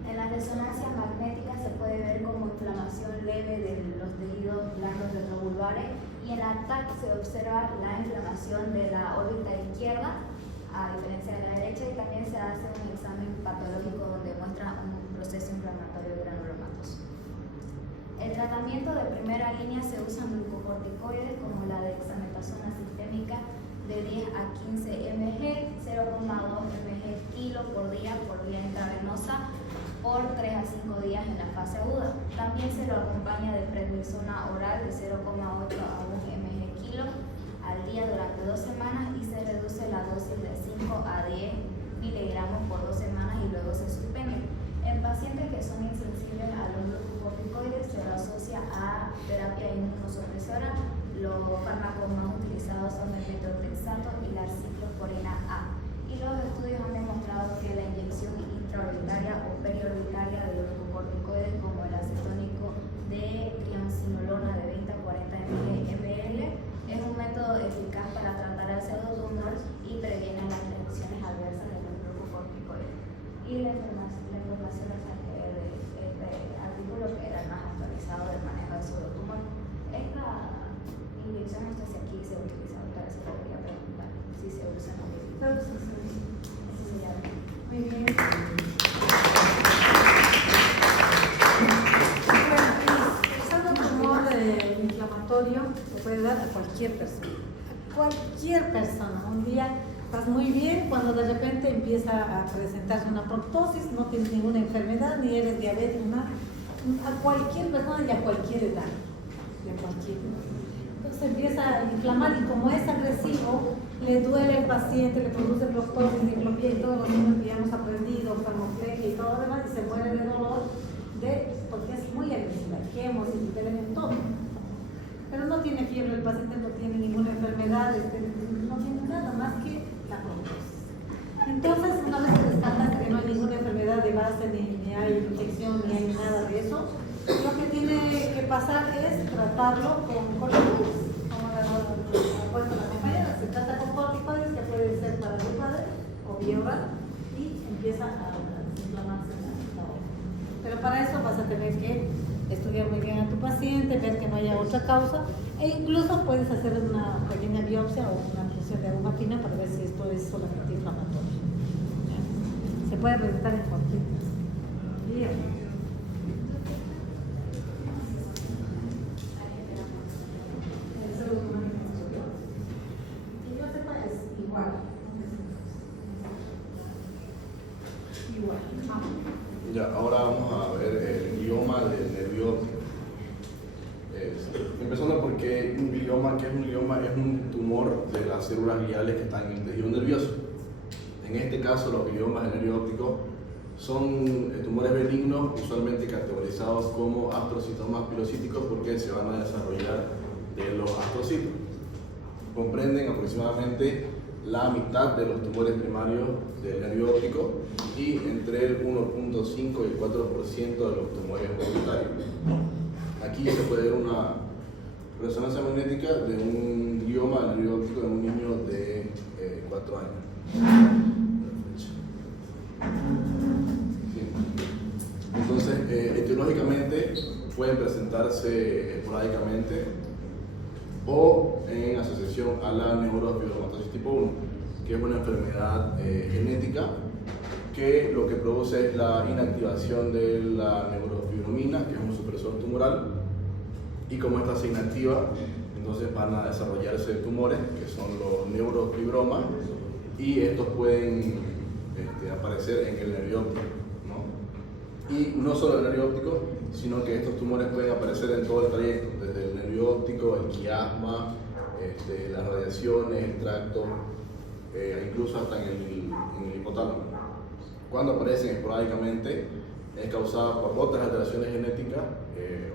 En las resonancias magnéticas se puede ver como inflamación leve de los tejidos blandos retrovulvares y en la TAC se observa la inflamación de la órbita izquierda, a diferencia de la derecha, y también se hace un examen patológico donde muestra un proceso inflamatorio granulomatoso. El tratamiento de primera línea se usan glucocorticoides como la dexametasona sistémica de 10 a 15 mg, 0,2 mg kilo por día por vía intravenosa por 3 a 5 días en la fase aguda. También se lo acompaña de prednisona oral de 0,8 a 1 mg kilo al día durante 2 semanas y se reduce la dosis de 5 a 10 miligramos por 2 semanas y luego se suspende. En pacientes que son insensibles a los glucocorticoides se lo asocia a terapia inmunosupresora. Los fármacos más utilizados son el metotrexato y la ciclosporina A. Y los estudios han demostrado que la inyección intraorbitaria o periorbitaria de los glucocorticoides como el acetónico de triamcinolona de 20 a 40 ml es un método eficaz para tratar el pseudotumor y previene las reacciones adversas de los glucocorticoides. Y la información la saqué de este artículo que era el más actualizado del manejo del pseudotumor. Esta inyección, no sé si aquí se utiliza, para eso le voy a preguntar si se usa o no. Así se llama. Muy bien. Bueno, el tumor inflamatorio se puede dar a cualquier persona. A cualquier persona. Un día estás muy bien, cuando de repente empieza a presentarse una proptosis, no tienes ninguna enfermedad, ni eres diabético, nada. A cualquier persona y a cualquier edad. Entonces empieza a inflamar y como es agresivo, le duele al paciente, le produce proptosis, diplopía y todos los niños que ya hemos aprendido, farmacoplegia y todo lo demás, y se muere de dolor porque es muy agresiva, quemos y en todo. Pero no tiene fiebre, el paciente no tiene ninguna enfermedad, no tiene nada más que la proptosis. Entonces, una vez que descartas que no hay ninguna enfermedad de base, ni hay infección, ni hay nada de eso, lo que tiene que pasar es tratarlo con corticoides, como ha puesto la compañera. Se trata con corticoides, que puede ser para el padre o vía oral, y empieza a desinflamarse la boca. Pero para eso vas a tener que estudiar muy bien a tu paciente, ver que no haya otra causa, e incluso puedes hacer una pequeña biopsia o una punción de aguja fina para ver si esto es solamente inflamatorio. Se puede presentar en cualquier día. Ya, ahora vamos a ver el glioma del nervio óptico. Empezando porque un glioma, ¿qué es un glioma? Es un tumor de las células gliales que están en el tejido nervioso. En este caso, los gliomas del nervio óptico son tumores benignos, usualmente categorizados como astrocitomas pilocíticos porque se van a desarrollar de los astrocitos. Comprenden aproximadamente la mitad de los tumores primarios del nervio óptico y entre el 1.5 y el 4% de los tumores orbitarios. Aquí se puede ver una resonancia magnética de un glioma del nervio óptico de un niño de 4 años. Sí. Entonces, etiológicamente pueden presentarse esporádicamente o en asociación a la neurofibromatosis tipo 1, que es una enfermedad genética que lo que produce es la inactivación de la neurofibromina, que es un supresor tumoral, y como esta se inactiva, entonces van a desarrollarse tumores, que son los neurofibromas, y estos pueden aparecer en el nervio óptico, ¿no? Y no solo el nervio óptico, sino que estos tumores pueden aparecer en todo el trayecto, desde el nervio óptico, el quiasma, las radiaciones, el tracto incluso hasta en el hipotálamo. Cuando aparecen esporádicamente es causada por otras alteraciones genéticas,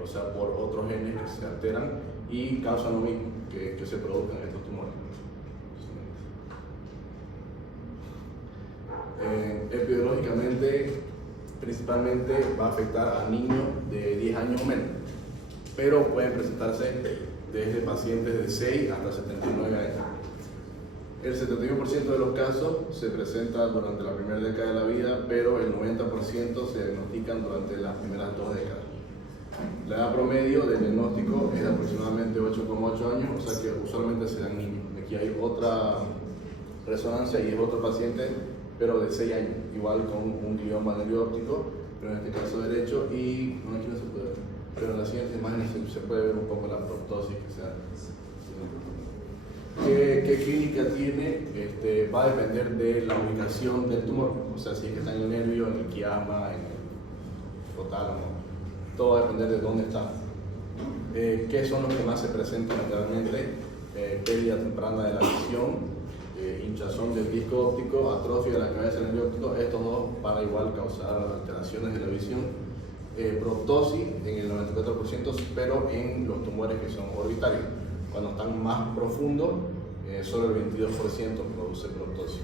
o sea, por otros genes que se alteran y causan lo mismo, que se produzcan estos tumores. Epidemiológicamente, principalmente va a afectar a niños de 10 años o menos, pero pueden presentarse desde pacientes de 6 hasta 79 años. El 71% de los casos se presenta durante la primera década de la vida, pero el 90% se diagnostican durante las primeras 2 décadas. La edad promedio del diagnóstico es de aproximadamente 8,8 años, o sea que usualmente se dan niños. Aquí hay otra resonancia y es otro paciente, pero de 6 años, igual con un glioma nervio óptico, pero en este caso derecho, y no, aquí no se puede ver, pero en las siguientes imágenes se puede ver un poco la proptosis que se da. ¿Qué clínica tiene? Va a depender de la ubicación del tumor, o sea, si es que está en el nervio, en el quiasma, en el hipotálamo, todo va a depender de dónde está. ¿Qué son los que más se presentan generalmente? Pérdida temprana de la visión, hinchazón del disco óptico, atrofia de la cabeza del nervio óptico, estos dos van a igual causar alteraciones de la visión. Proptosis en el 94%, pero en los tumores que son orbitarios. Cuando están más profundos, solo el 22% produce proptosis.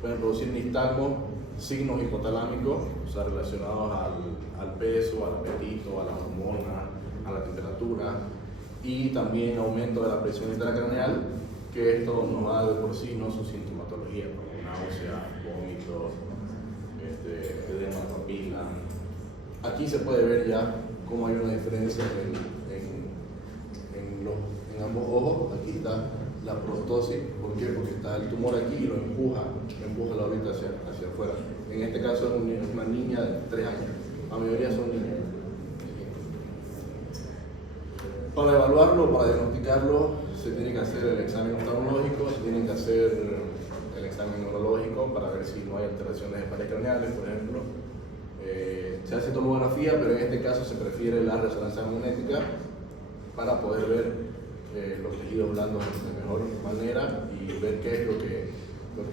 Pueden producir nistagmos, signos hipotalámicos, o sea, relacionados al peso, al apetito, a las hormonas, a la temperatura, y también aumento de la presión intracraneal, que esto no va de por sí, no su sintomatología, como náusea, vómitos, edema, papila. Aquí se puede ver ya cómo hay una diferencia en ambos ojos. Aquí está la proptosis. ¿Por qué? Porque está el tumor aquí y lo empuja la órbita hacia afuera. En este caso es una niña de 3 años. La mayoría son niños. Para evaluarlo, para diagnosticarlo, se tiene que hacer el examen oftalmológico, se tiene que hacer el examen neurológico para ver si no hay alteraciones de paredes craneales, por ejemplo. Se hace tomografía, pero en este caso se prefiere la resonancia magnética para poder ver los tejidos blandos de mejor manera y ver qué es lo que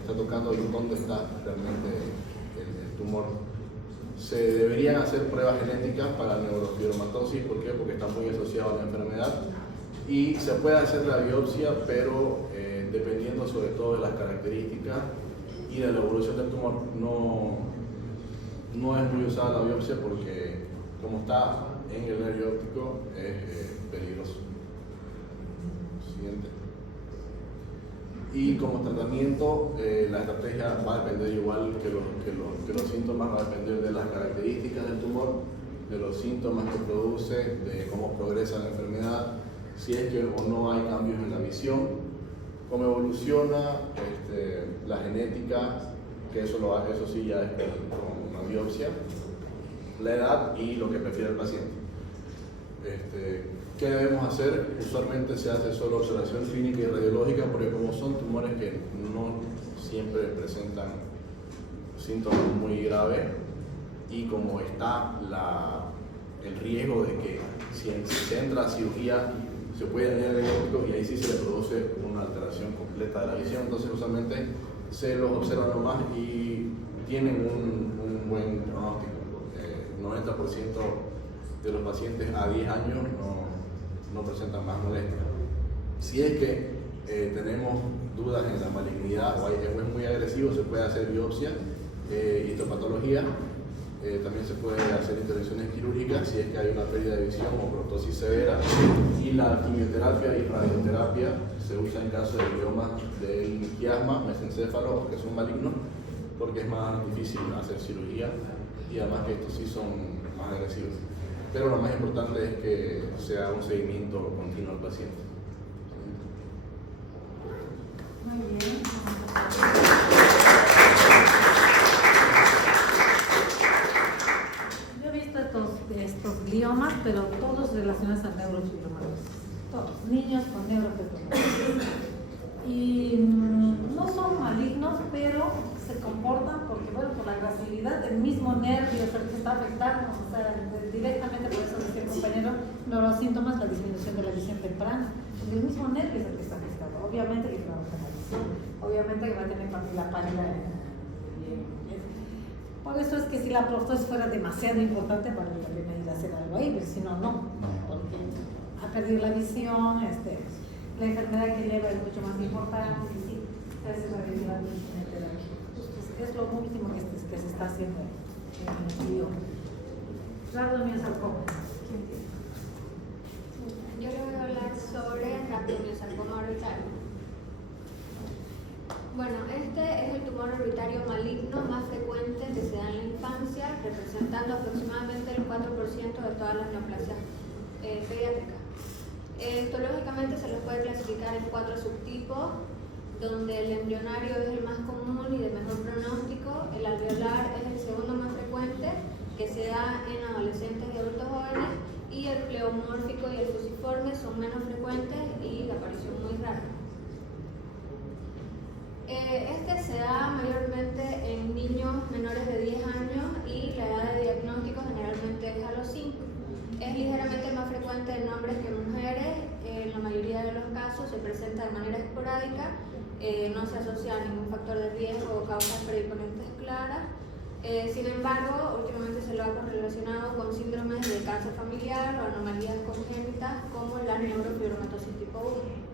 está tocando y dónde está realmente el tumor. Se deberían hacer pruebas genéticas para neurofibromatosis. ¿Por qué? Porque está muy asociado a la enfermedad. Y se puede hacer la biopsia, pero dependiendo sobre todo de las características y de la evolución del tumor, no es muy usada la biopsia porque como está en el nervio óptico es peligroso. Siguiente. Y como tratamiento, la estrategia va a depender igual que los síntomas, va a depender de las características del tumor, de los síntomas que produce, de cómo progresa la enfermedad, si es que o no hay cambios en la visión, cómo evoluciona la genética, que eso sí ya es con una biopsia, la edad y lo que prefiere el paciente. ¿Qué debemos hacer? Usualmente se hace solo observación clínica y radiológica porque como son tumores que no siempre presentan síntomas muy graves y como está el riesgo de que si se entra a cirugía se puede dañar el óptico y ahí sí se le produce una alteración completa de la visión, entonces usualmente se los observa nomás y tienen un buen pronóstico. 90% de los pacientes a 10 años no presentan más molestias. Si es que tenemos dudas en la malignidad o es muy agresivo, se puede hacer biopsia, histopatología, también se puede hacer intervenciones quirúrgicas si es que hay una pérdida de visión o proptosis severa, y la quimioterapia y radioterapia se usa en caso de gliomas del quiasma, mesencéfalo, que son malignos, porque es más difícil hacer cirugía y además que estos sí son más agresivos. Pero lo más importante es que se haga un seguimiento continuo al paciente. Muy bien. Yo he visto estos gliomas, pero todos relacionados a neurofibromatosis. Todos, niños con neurofibromatosis. Y no son malignos, pero se comportan porque, bueno, por la agresividad del mismo nervio es el que está afectando, o sea, directamente, por eso decía el compañero, los síntomas, la disminución de la visión temprana, porque el mismo nervio es el que está afectado, obviamente que trabaja la visión, obviamente obviamente que va a tener papila pálida. Por eso es que si la proptosis fuera demasiado importante, vale la pena ir a hacer algo ahí, pero si no, no, porque ha perdido la visión, la enfermedad que lleva es mucho más importante, y sí, se hace la quimioterapia. Es lo último que se está haciendo en el estudio. Rhabdomyosarcoma. Yo le voy a hablar sobre rhabdomyosarcoma orbitario. Bueno, este es el tumor orbitario maligno más frecuente que se da en la infancia, representando aproximadamente el 4% de todas las neoplasias pediátricas. Histológicamente se los puede clasificar en 4 subtipos, donde el embrionario es el más común y de mejor pronóstico, el alveolar es el segundo más frecuente, que se da en adolescentes y adultos jóvenes, y el pleomórfico y el fusiforme son menos frecuentes y de aparición muy rara. Este se da mayormente en niños menores de 10 años y la edad de diagnóstico generalmente es a los 5. Es ligeramente más frecuente en hombres que en mujeres. En la mayoría de los casos se presenta de manera esporádica, no se asocia a ningún factor de riesgo o causas predisponentes claras. Sin embargo, últimamente se lo ha correlacionado con síndromes de cáncer familiar o anomalías congénitas como la neurofibromatosis tipo 1.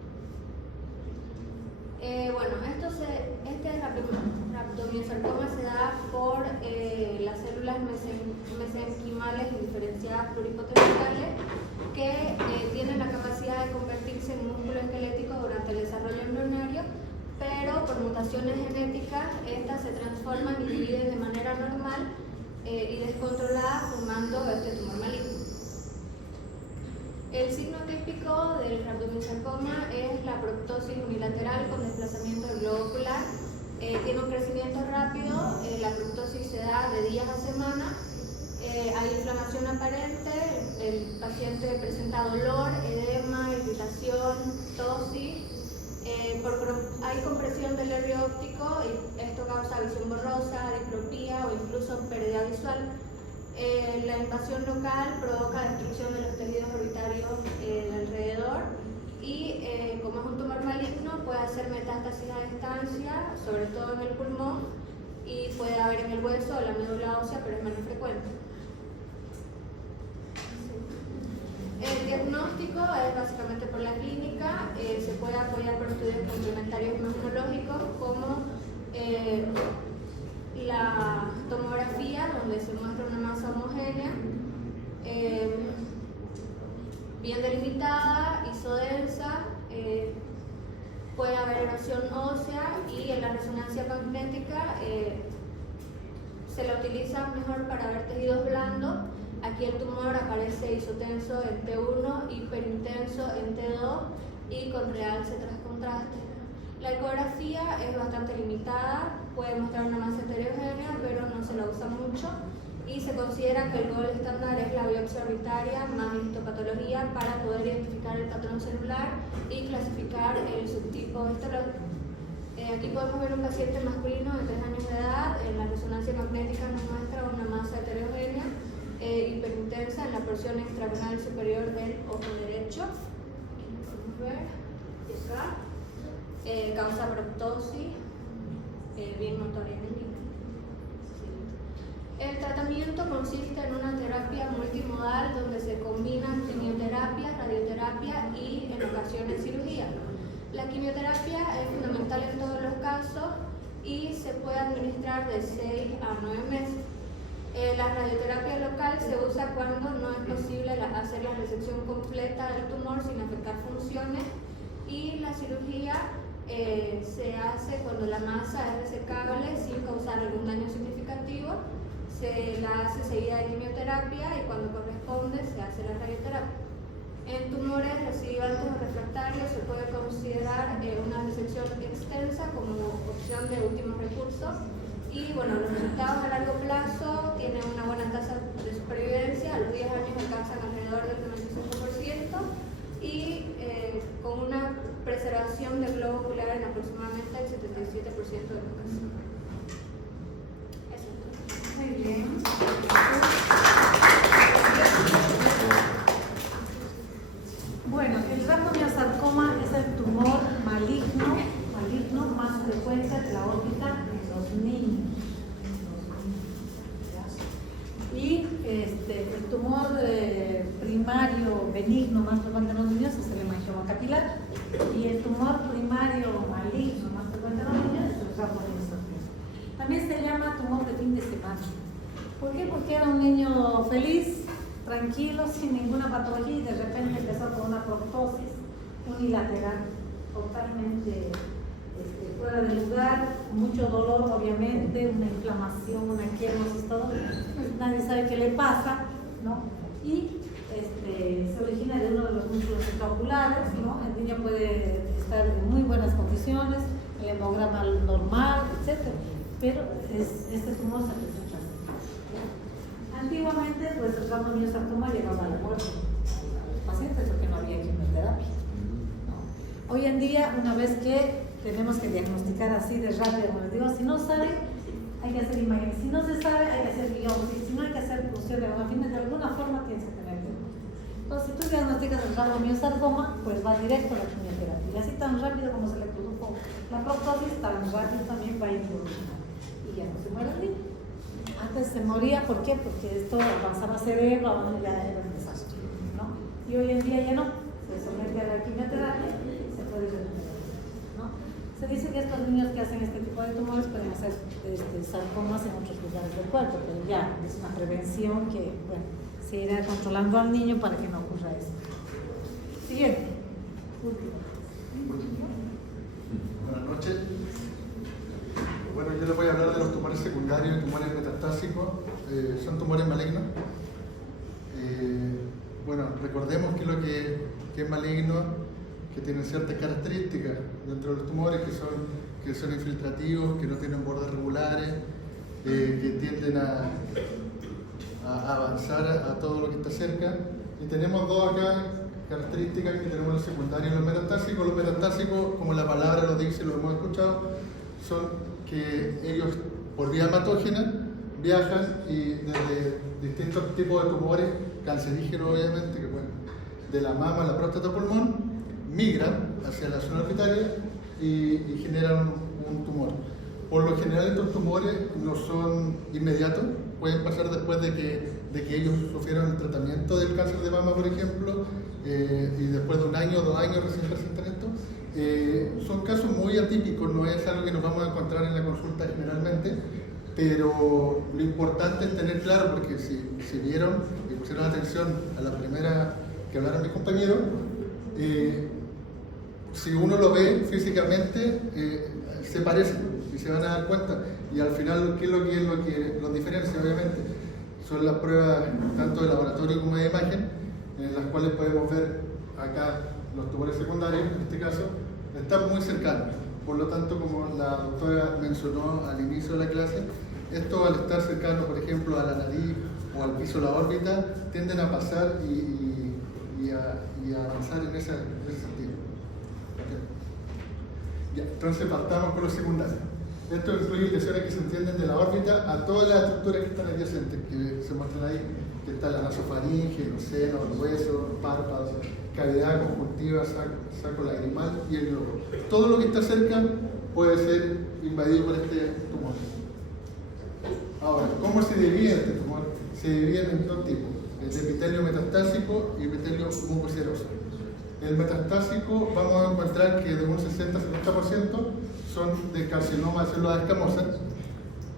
Bueno, este rhabdomyosarcoma se da por las células mesenquimales indiferenciadas pluripotenciales que tienen la capacidad de convertirse en músculo esquelético durante el desarrollo embrionario, pero por mutaciones genéticas estas se transforman y dividen de manera normal y descontrolada, formando este tumor maligno. El signo típico del rhabdomyosarcoma es la proptosis unilateral con desplazamiento del globo ocular. Tiene un crecimiento rápido, la proptosis se da de días a semana, hay inflamación aparente, el paciente presenta dolor, edema, irritación, tosis, hay compresión del nervio óptico y esto causa visión borrosa, diplopía o incluso pérdida visual. La invasión local provoca destrucción de los tejidos orbitarios alrededor y como es un tumor maligno puede hacer metástasis a distancia, sobre todo en el pulmón, y puede haber en el hueso o la médula ósea, pero es menos frecuente. El diagnóstico es básicamente por la clínica, se puede apoyar por estudios complementarios imunológicos como la tomografía, donde se muestra una masa homogénea, bien delimitada, isodensa, puede haber erosión ósea y en la resonancia magnética se la utiliza mejor para ver tejidos blandos. Aquí el tumor aparece isotenso en T1, hiperintenso en T2 y con realce tras contraste. La ecografía es bastante limitada, puede mostrar una masa heterogénea, pero no se la usa mucho y se considera que el gold estándar es la biopsia orbitaria más histopatología para poder identificar el patrón celular y clasificar el subtipo histológico. Aquí podemos ver un paciente masculino de 3 años de edad, en la resonancia magnética nos muestra una masa heterogénea hiperintensa en la porción extrarenal superior del ojo derecho. Aquí lo podemos ver, y acá. Causa proptosis, bien notoria en el niño. El tratamiento consiste en una terapia multimodal donde se combinan quimioterapia, radioterapia y en ocasiones cirugía. La quimioterapia es fundamental en todos los casos y se puede administrar de 6 a 9 meses. La radioterapia local se usa cuando no es posible hacer la resección completa del tumor sin afectar funciones, y la cirugía se hace cuando la masa es resecable sin causar algún daño significativo. Se la hace seguida de quimioterapia y cuando corresponde se hace la radioterapia. En tumores recidivantes o refractarios se puede considerar una resección extensa como opción de último recurso. Y bueno, los resultados a largo plazo tienen una buena tasa de supervivencia, a los 10 años alcanzan alrededor del 95% y con una preservación del globo ocular en aproximadamente el 77% de los casos. Eso es todo. Muy bien. Bueno, el rhabdomyosarcoma es el tumor maligno más frecuente fin de semana. ¿Por qué? Porque era un niño feliz, tranquilo, sin ninguna patología, y de repente empezó con una proptosis unilateral, totalmente fuera de lugar, mucho dolor obviamente, una inflamación, una quemosis, todo. Pues nadie sabe qué le pasa, ¿no? Y se origina de uno de los músculos extraoculares, ¿no? El niño puede estar en muy buenas condiciones, el hemograma normal, etc. Pero este tumor se presenta así. Antiguamente, pues el rhabdomyosarcoma llegaba a la muerte a los pacientes porque no había quimioterapia, ¿no? Hoy en día, una vez que tenemos que diagnosticar así de rápido, como les digo, si no sabe, hay que hacer imágenes, si no se sabe, hay que hacer biopsia, si no hay que hacer punción de alguna forma tienes que tener diagnóstico. Entonces, si tú diagnosticas el rhabdomyosarcoma, pues va directo a la quimioterapia. Y así tan rápido como se le produjo la proptosis, tan rápido también va a evolucionar. Y ya no se muere el niño. Antes se moría, ¿por qué? Porque esto avanzaba cerebro, ahora ya era un desastre, ¿no? Y hoy en día ya no, se somete a la quimioterapia y se puede recuperar, ¿no? Se dice que estos niños que hacen este tipo de tumores pueden hacer sarcomas en otros lugares del cuerpo, pero ya es una prevención que, bueno, se irá controlando al niño para que no ocurra eso. Siguiente. Buenas noches. Bueno, yo les voy a hablar de los tumores secundarios y tumores metastásicos. Son tumores malignos. Bueno, recordemos que lo que es maligno, que tienen ciertas características dentro de los tumores, que son infiltrativos, que no tienen bordes regulares, que tienden a avanzar a todo lo que está cerca. Y tenemos dos acá características que tenemos los secundarios y los metastásicos. Los metastásicos, como la palabra lo dice, lo hemos escuchado, son que ellos por vía hematógena viajan y desde distintos tipos de tumores cancerígenos, obviamente, que bueno, de la mama, la próstata, pulmón, migran hacia la zona orbitaria y generan un tumor. Por lo general estos tumores no son inmediatos, pueden pasar después de que ellos sufrieron el tratamiento del cáncer de mama, por ejemplo, y después de 1 año o 2 años recién presentan esto. Son casos muy atípicos, no es algo que nos vamos a encontrar en la consulta generalmente, pero lo importante es tener claro, porque si vieron y pusieron atención a la primera que hablaron mis compañeros, si uno lo ve físicamente, se parecen y se van a dar cuenta. Y al final, ¿qué es lo que los diferencia? Obviamente, son las pruebas tanto de laboratorio como de imagen, en las cuales podemos ver acá los tumores secundarios, en este caso, están muy cercanos. Por lo tanto, como la doctora mencionó al inicio de la clase, esto al estar cercano, por ejemplo, a la nariz o al piso de la órbita, tienden a pasar y a avanzar en ese sentido. Okay. Ya, entonces partamos con los secundarios. Esto incluye lesiones que se entienden de la órbita a todas las estructuras que están adyacentes, que se muestran ahí, que está la nasofaringe, los senos, los huesos, los párpados, cavidad conjuntiva, saco lagrimal y el globo. Todo lo que está cerca puede ser invadido por este tumor. Ahora, ¿cómo se divide este tumor? Se divide en 2 tipos, el de epitelio metastásico y epitelio mucoceroso. El metastásico vamos a encontrar que de un 60-70% son de carcinoma de células escamosas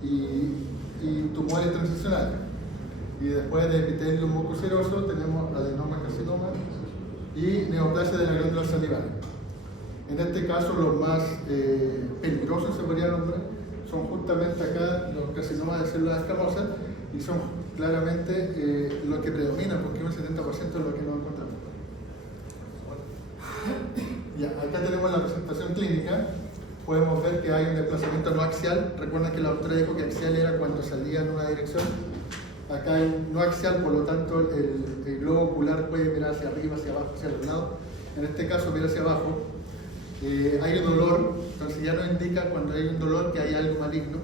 y tumores transicionales. Y después de epitelio mucoceroso tenemos adenoma carcinoma y neoplasia de la glándula salival. En este caso, los más peligrosos, se podría nombrar, son justamente acá los carcinomas de células escamosas y son claramente los que predominan, porque un 70% es lo que no encontramos. Ya, acá tenemos la presentación clínica. Podemos ver que hay un desplazamiento no axial. Recuerden que la doctora dijo que axial era cuando salía en una dirección. Acá hay no axial, por lo tanto el globo ocular puede mirar hacia arriba, hacia abajo, hacia los lados. En este caso mira hacia abajo. Hay un dolor, entonces ya nos indica cuando hay un dolor que hay algo maligno.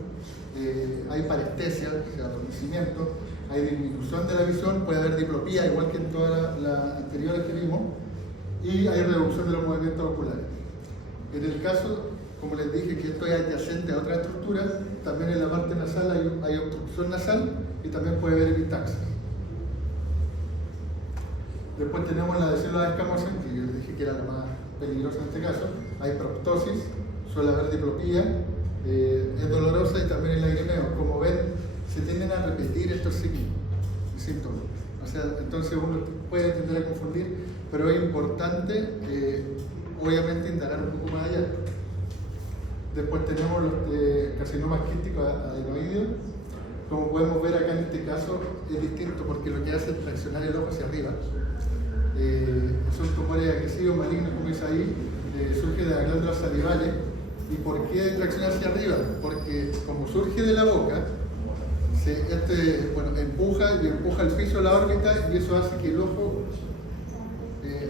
Hay parestesia, o sea, adormecimiento. Hay disminución de la visión, puede haber diplopía, igual que en todas las anteriores que vimos. Y hay reducción de los movimientos oculares. En el caso, como les dije, que esto es adyacente a otra estructura, también en la parte nasal hay obstrucción nasal y también puede haber epitaxis. Después tenemos la de células escamosas, que yo les dije que era la más peligrosa en este caso. Hay proptosis, suele haber diplopía, es dolorosa y también el lagrimeo. Como ven, se tienden a repetir estos signos y síntomas. O sea, entonces uno puede tender a confundir, pero es importante, obviamente, indagar un poco más allá. Después tenemos los carcinomas quísticos adenoideos. Como podemos ver acá en este caso es distinto porque lo que hace es traccionar el ojo hacia arriba. Son tumores agresivos, malignos, como dice ahí, surge de las glándulas salivales. ¿Y por qué tracciona hacia arriba? Porque como surge de la boca, empuja el piso de la órbita y eso hace que el ojo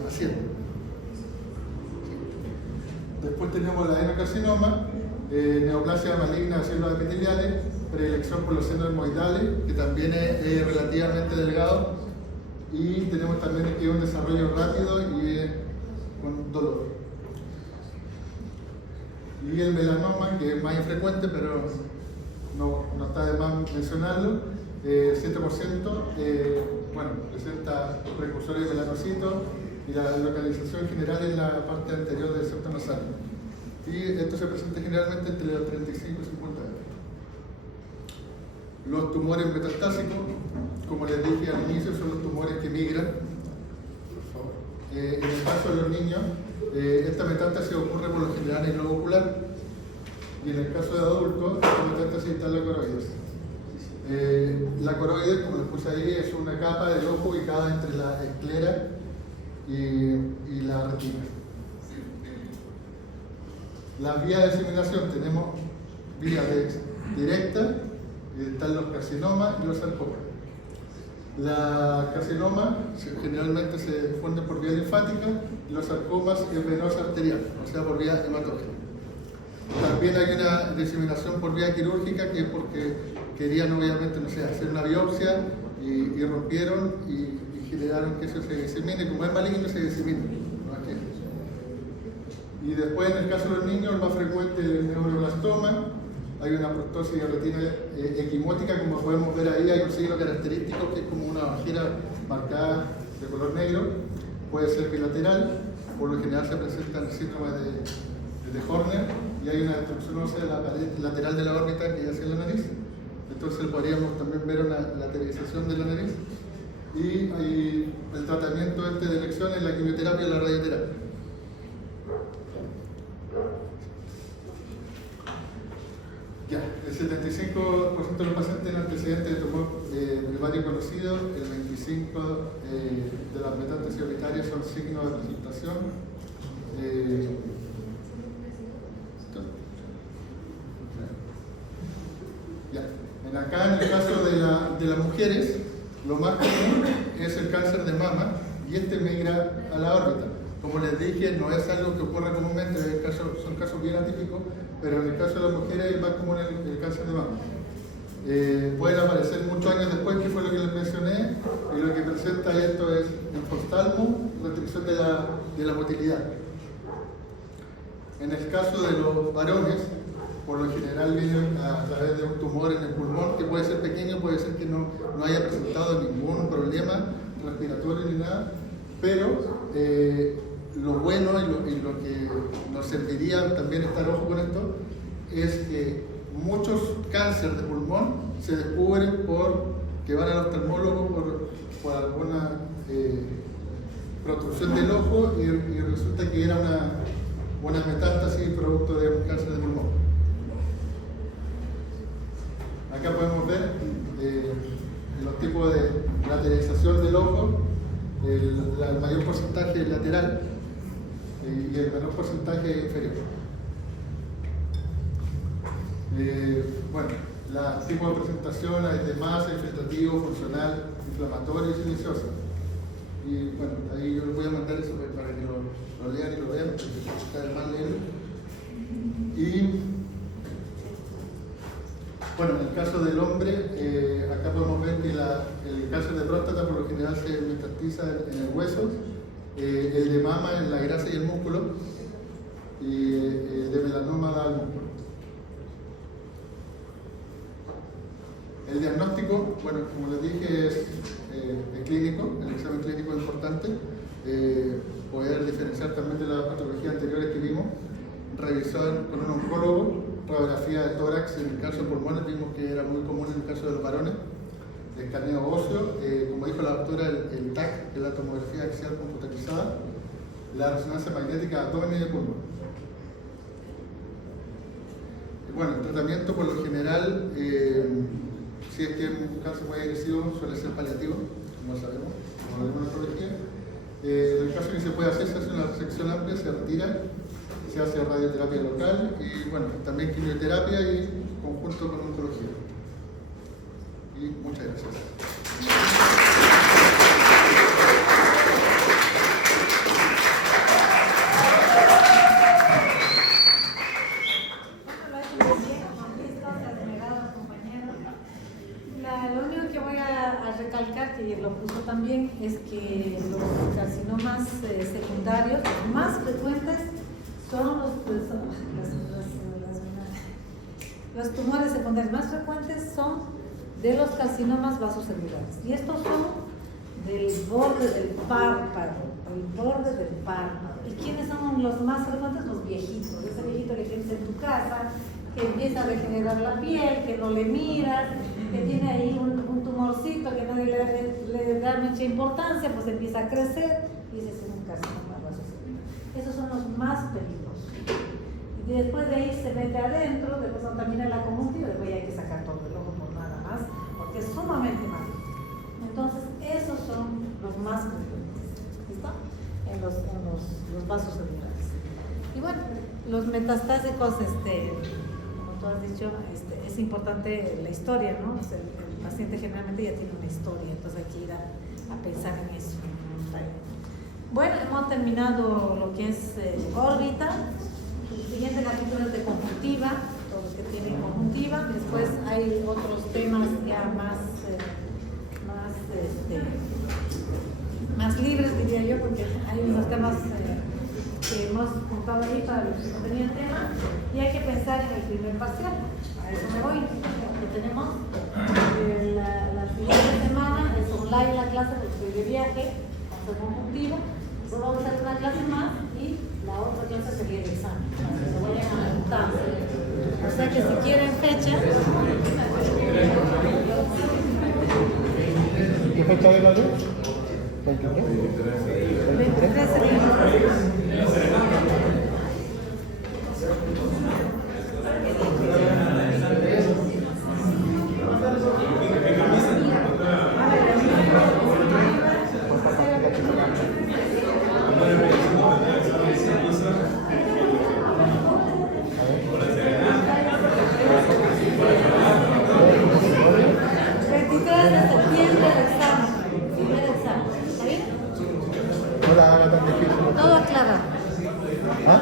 ascienda. Después tenemos el adenocarcinoma, neoplasia maligna de células epiteliales, predilección por los senos etmoidales, que también es relativamente delgado, y tenemos también que es un desarrollo rápido y con dolor. Y el melanoma, que es más infrecuente, pero no está de más mencionarlo, 7% presenta precursores de melanocitos y la localización general en la parte anterior del septo nasal. Y esto se presenta generalmente entre los 35 y 50 años. Los tumores metastásicos, como les dije al inicio, son los tumores que migran. En el caso de los niños, esta metástasis ocurre por lo general en el globo ocular, y en el caso de adultos, esta metástasis está en la coroides. La coroides, como les puse ahí, es una capa del ojo ubicada entre la esclera y la retina. Las vías de diseminación, tenemos vías directas, están los carcinomas y los sarcomas. La carcinoma generalmente se difunde por vía linfática y los sarcomas es venosa arterial, o sea, por vía hematógena. También hay una diseminación por vía quirúrgica, que es porque querían obviamente, hacer una biopsia y rompieron y generaron que eso se disemine. Como es maligno, se disemina. Y después, en el caso de los niños, el más frecuente es el neuroblastoma. Hay una proptosis de retina equimótica, como podemos ver ahí, hay un signo característico que es como una bajera marcada de color negro. Puede ser bilateral, por lo general se presenta en el síndrome de Horner, y hay una destrucción ósea de la pared lateral de la órbita que yace en la nariz. Entonces podríamos también ver una lateralización de la nariz. Y hay el tratamiento de elección es la quimioterapia y la radioterapia. Ya, el 75% de los pacientes tienen antecedentes de tumor primario conocido, el 25% de las metástasis orbitarias son signos de presentación. Acá, en el caso de las mujeres, lo más común es el cáncer de mama, y este migra a la órbita. Como les dije, no es algo que ocurra comúnmente, son casos bien atípicos, pero en el caso de las mujeres es más común el cáncer de mama. Pueden aparecer muchos años después, que fue lo que les mencioné, y lo que presenta esto es enfostalmo, restricción de la motilidad. En el caso de los varones, por lo general vienen a través de un tumor en el pulmón, que puede ser pequeño, puede ser que no haya presentado ningún problema respiratorio ni nada, pero lo bueno y lo que nos serviría también estar ojo con esto es que muchos cánceres de pulmón se descubren porque van al oftalmólogo por alguna protrusión del ojo y resulta que era una metástasis producto de un cáncer de pulmón. Acá podemos ver los tipos de lateralización del ojo. El mayor porcentaje es lateral y el menor porcentaje es inferior. El tipo de presentación es de masa, infiltrativo, funcional, inflamatorio y silencioso. Y bueno, ahí yo les voy a mandar eso para que lo lean y lo vean, porque está de mal leerlo. Y bueno, en el caso del hombre, acá podemos ver que el cáncer de próstata por lo general se metastiza en el hueso, el de mama en la grasa y el músculo, y el de melanoma da al músculo. El diagnóstico, bueno, como les dije, es clínico, el examen clínico es importante, poder diferenciar también de las patologías anteriores que vimos, revisar con un oncólogo, ecografía de tórax, en el caso de pulmones vimos que era muy común en el caso de los varones, escaneo óseo, como dijo la doctora, el TAC, que es la tomografía axial computarizada, la resonancia magnética de abdomen y de pulmón. Bueno, el tratamiento por lo general, si es que es un cáncer muy agresivo, suele ser paliativo, como sabemos, como la hematología. En el caso que se puede hacer, se hace una resección amplia, se retira, se hace radioterapia local y bueno, también quimioterapia y conjunto con oncología. Y muchas gracias. Lo único que voy a recalcar, que lo puso también, es que los carcinomas secundarios, los más frecuentes, son los tumores secundarios más frecuentes son de los carcinomas vasocelulares. Y estos son del borde del párpado, ¿Y quiénes son los más frecuentes? Los viejitos. Ese viejito que tienes en tu casa, que empieza a regenerar la piel, que no le miras, que tiene ahí un tumorcito que no le da mucha importancia, pues empieza a crecer y ese es un carcinoma vasocelular. Esos son los más peligrosos. Y después de ahí se mete adentro, después contamina la conjuntiva, después ya hay que sacar todo el ojo por nada más, porque es sumamente maligno. Entonces, esos son los más frecuentes, ¿listo? En los vasos celulares. Y bueno, los metastásicos, como tú has dicho, es importante la historia, ¿no? O sea, el paciente generalmente ya tiene una historia, entonces hay que ir a pensar en eso. Bueno, hemos terminado lo que es órbita. El siguiente capítulo es de conjuntiva, todos los que tienen conjuntiva. Después hay otros temas ya más libres, diría yo, porque hay unos temas que hemos juntado ahí para los que no tenían tema, y hay que pensar en el primer parcial. A eso me voy. Lo tenemos la siguiente semana, es online la clase de viaje, de conjuntiva. Después vamos a hacer una clase más y la otra clase sería el examen, para que se vayan apuntando. O sea que si quieren fecha. ¿Qué fecha de la luz? 23. 23 sería. Todo aclarado. ¿Ah?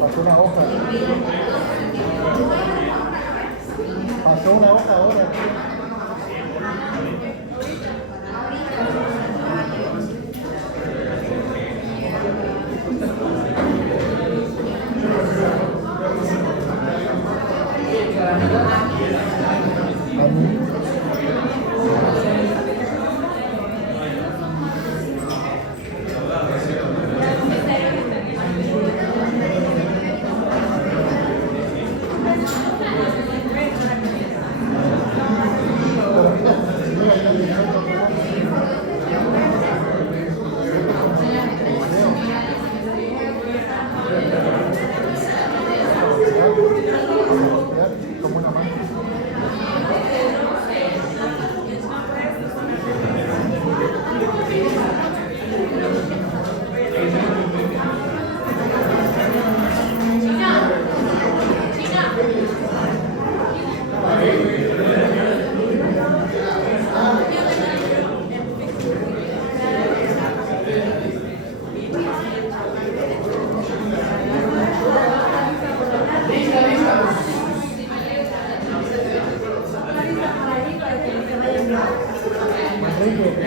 Pasó una hoja. Pasó una hoja ahora. Como una mano. Enrique.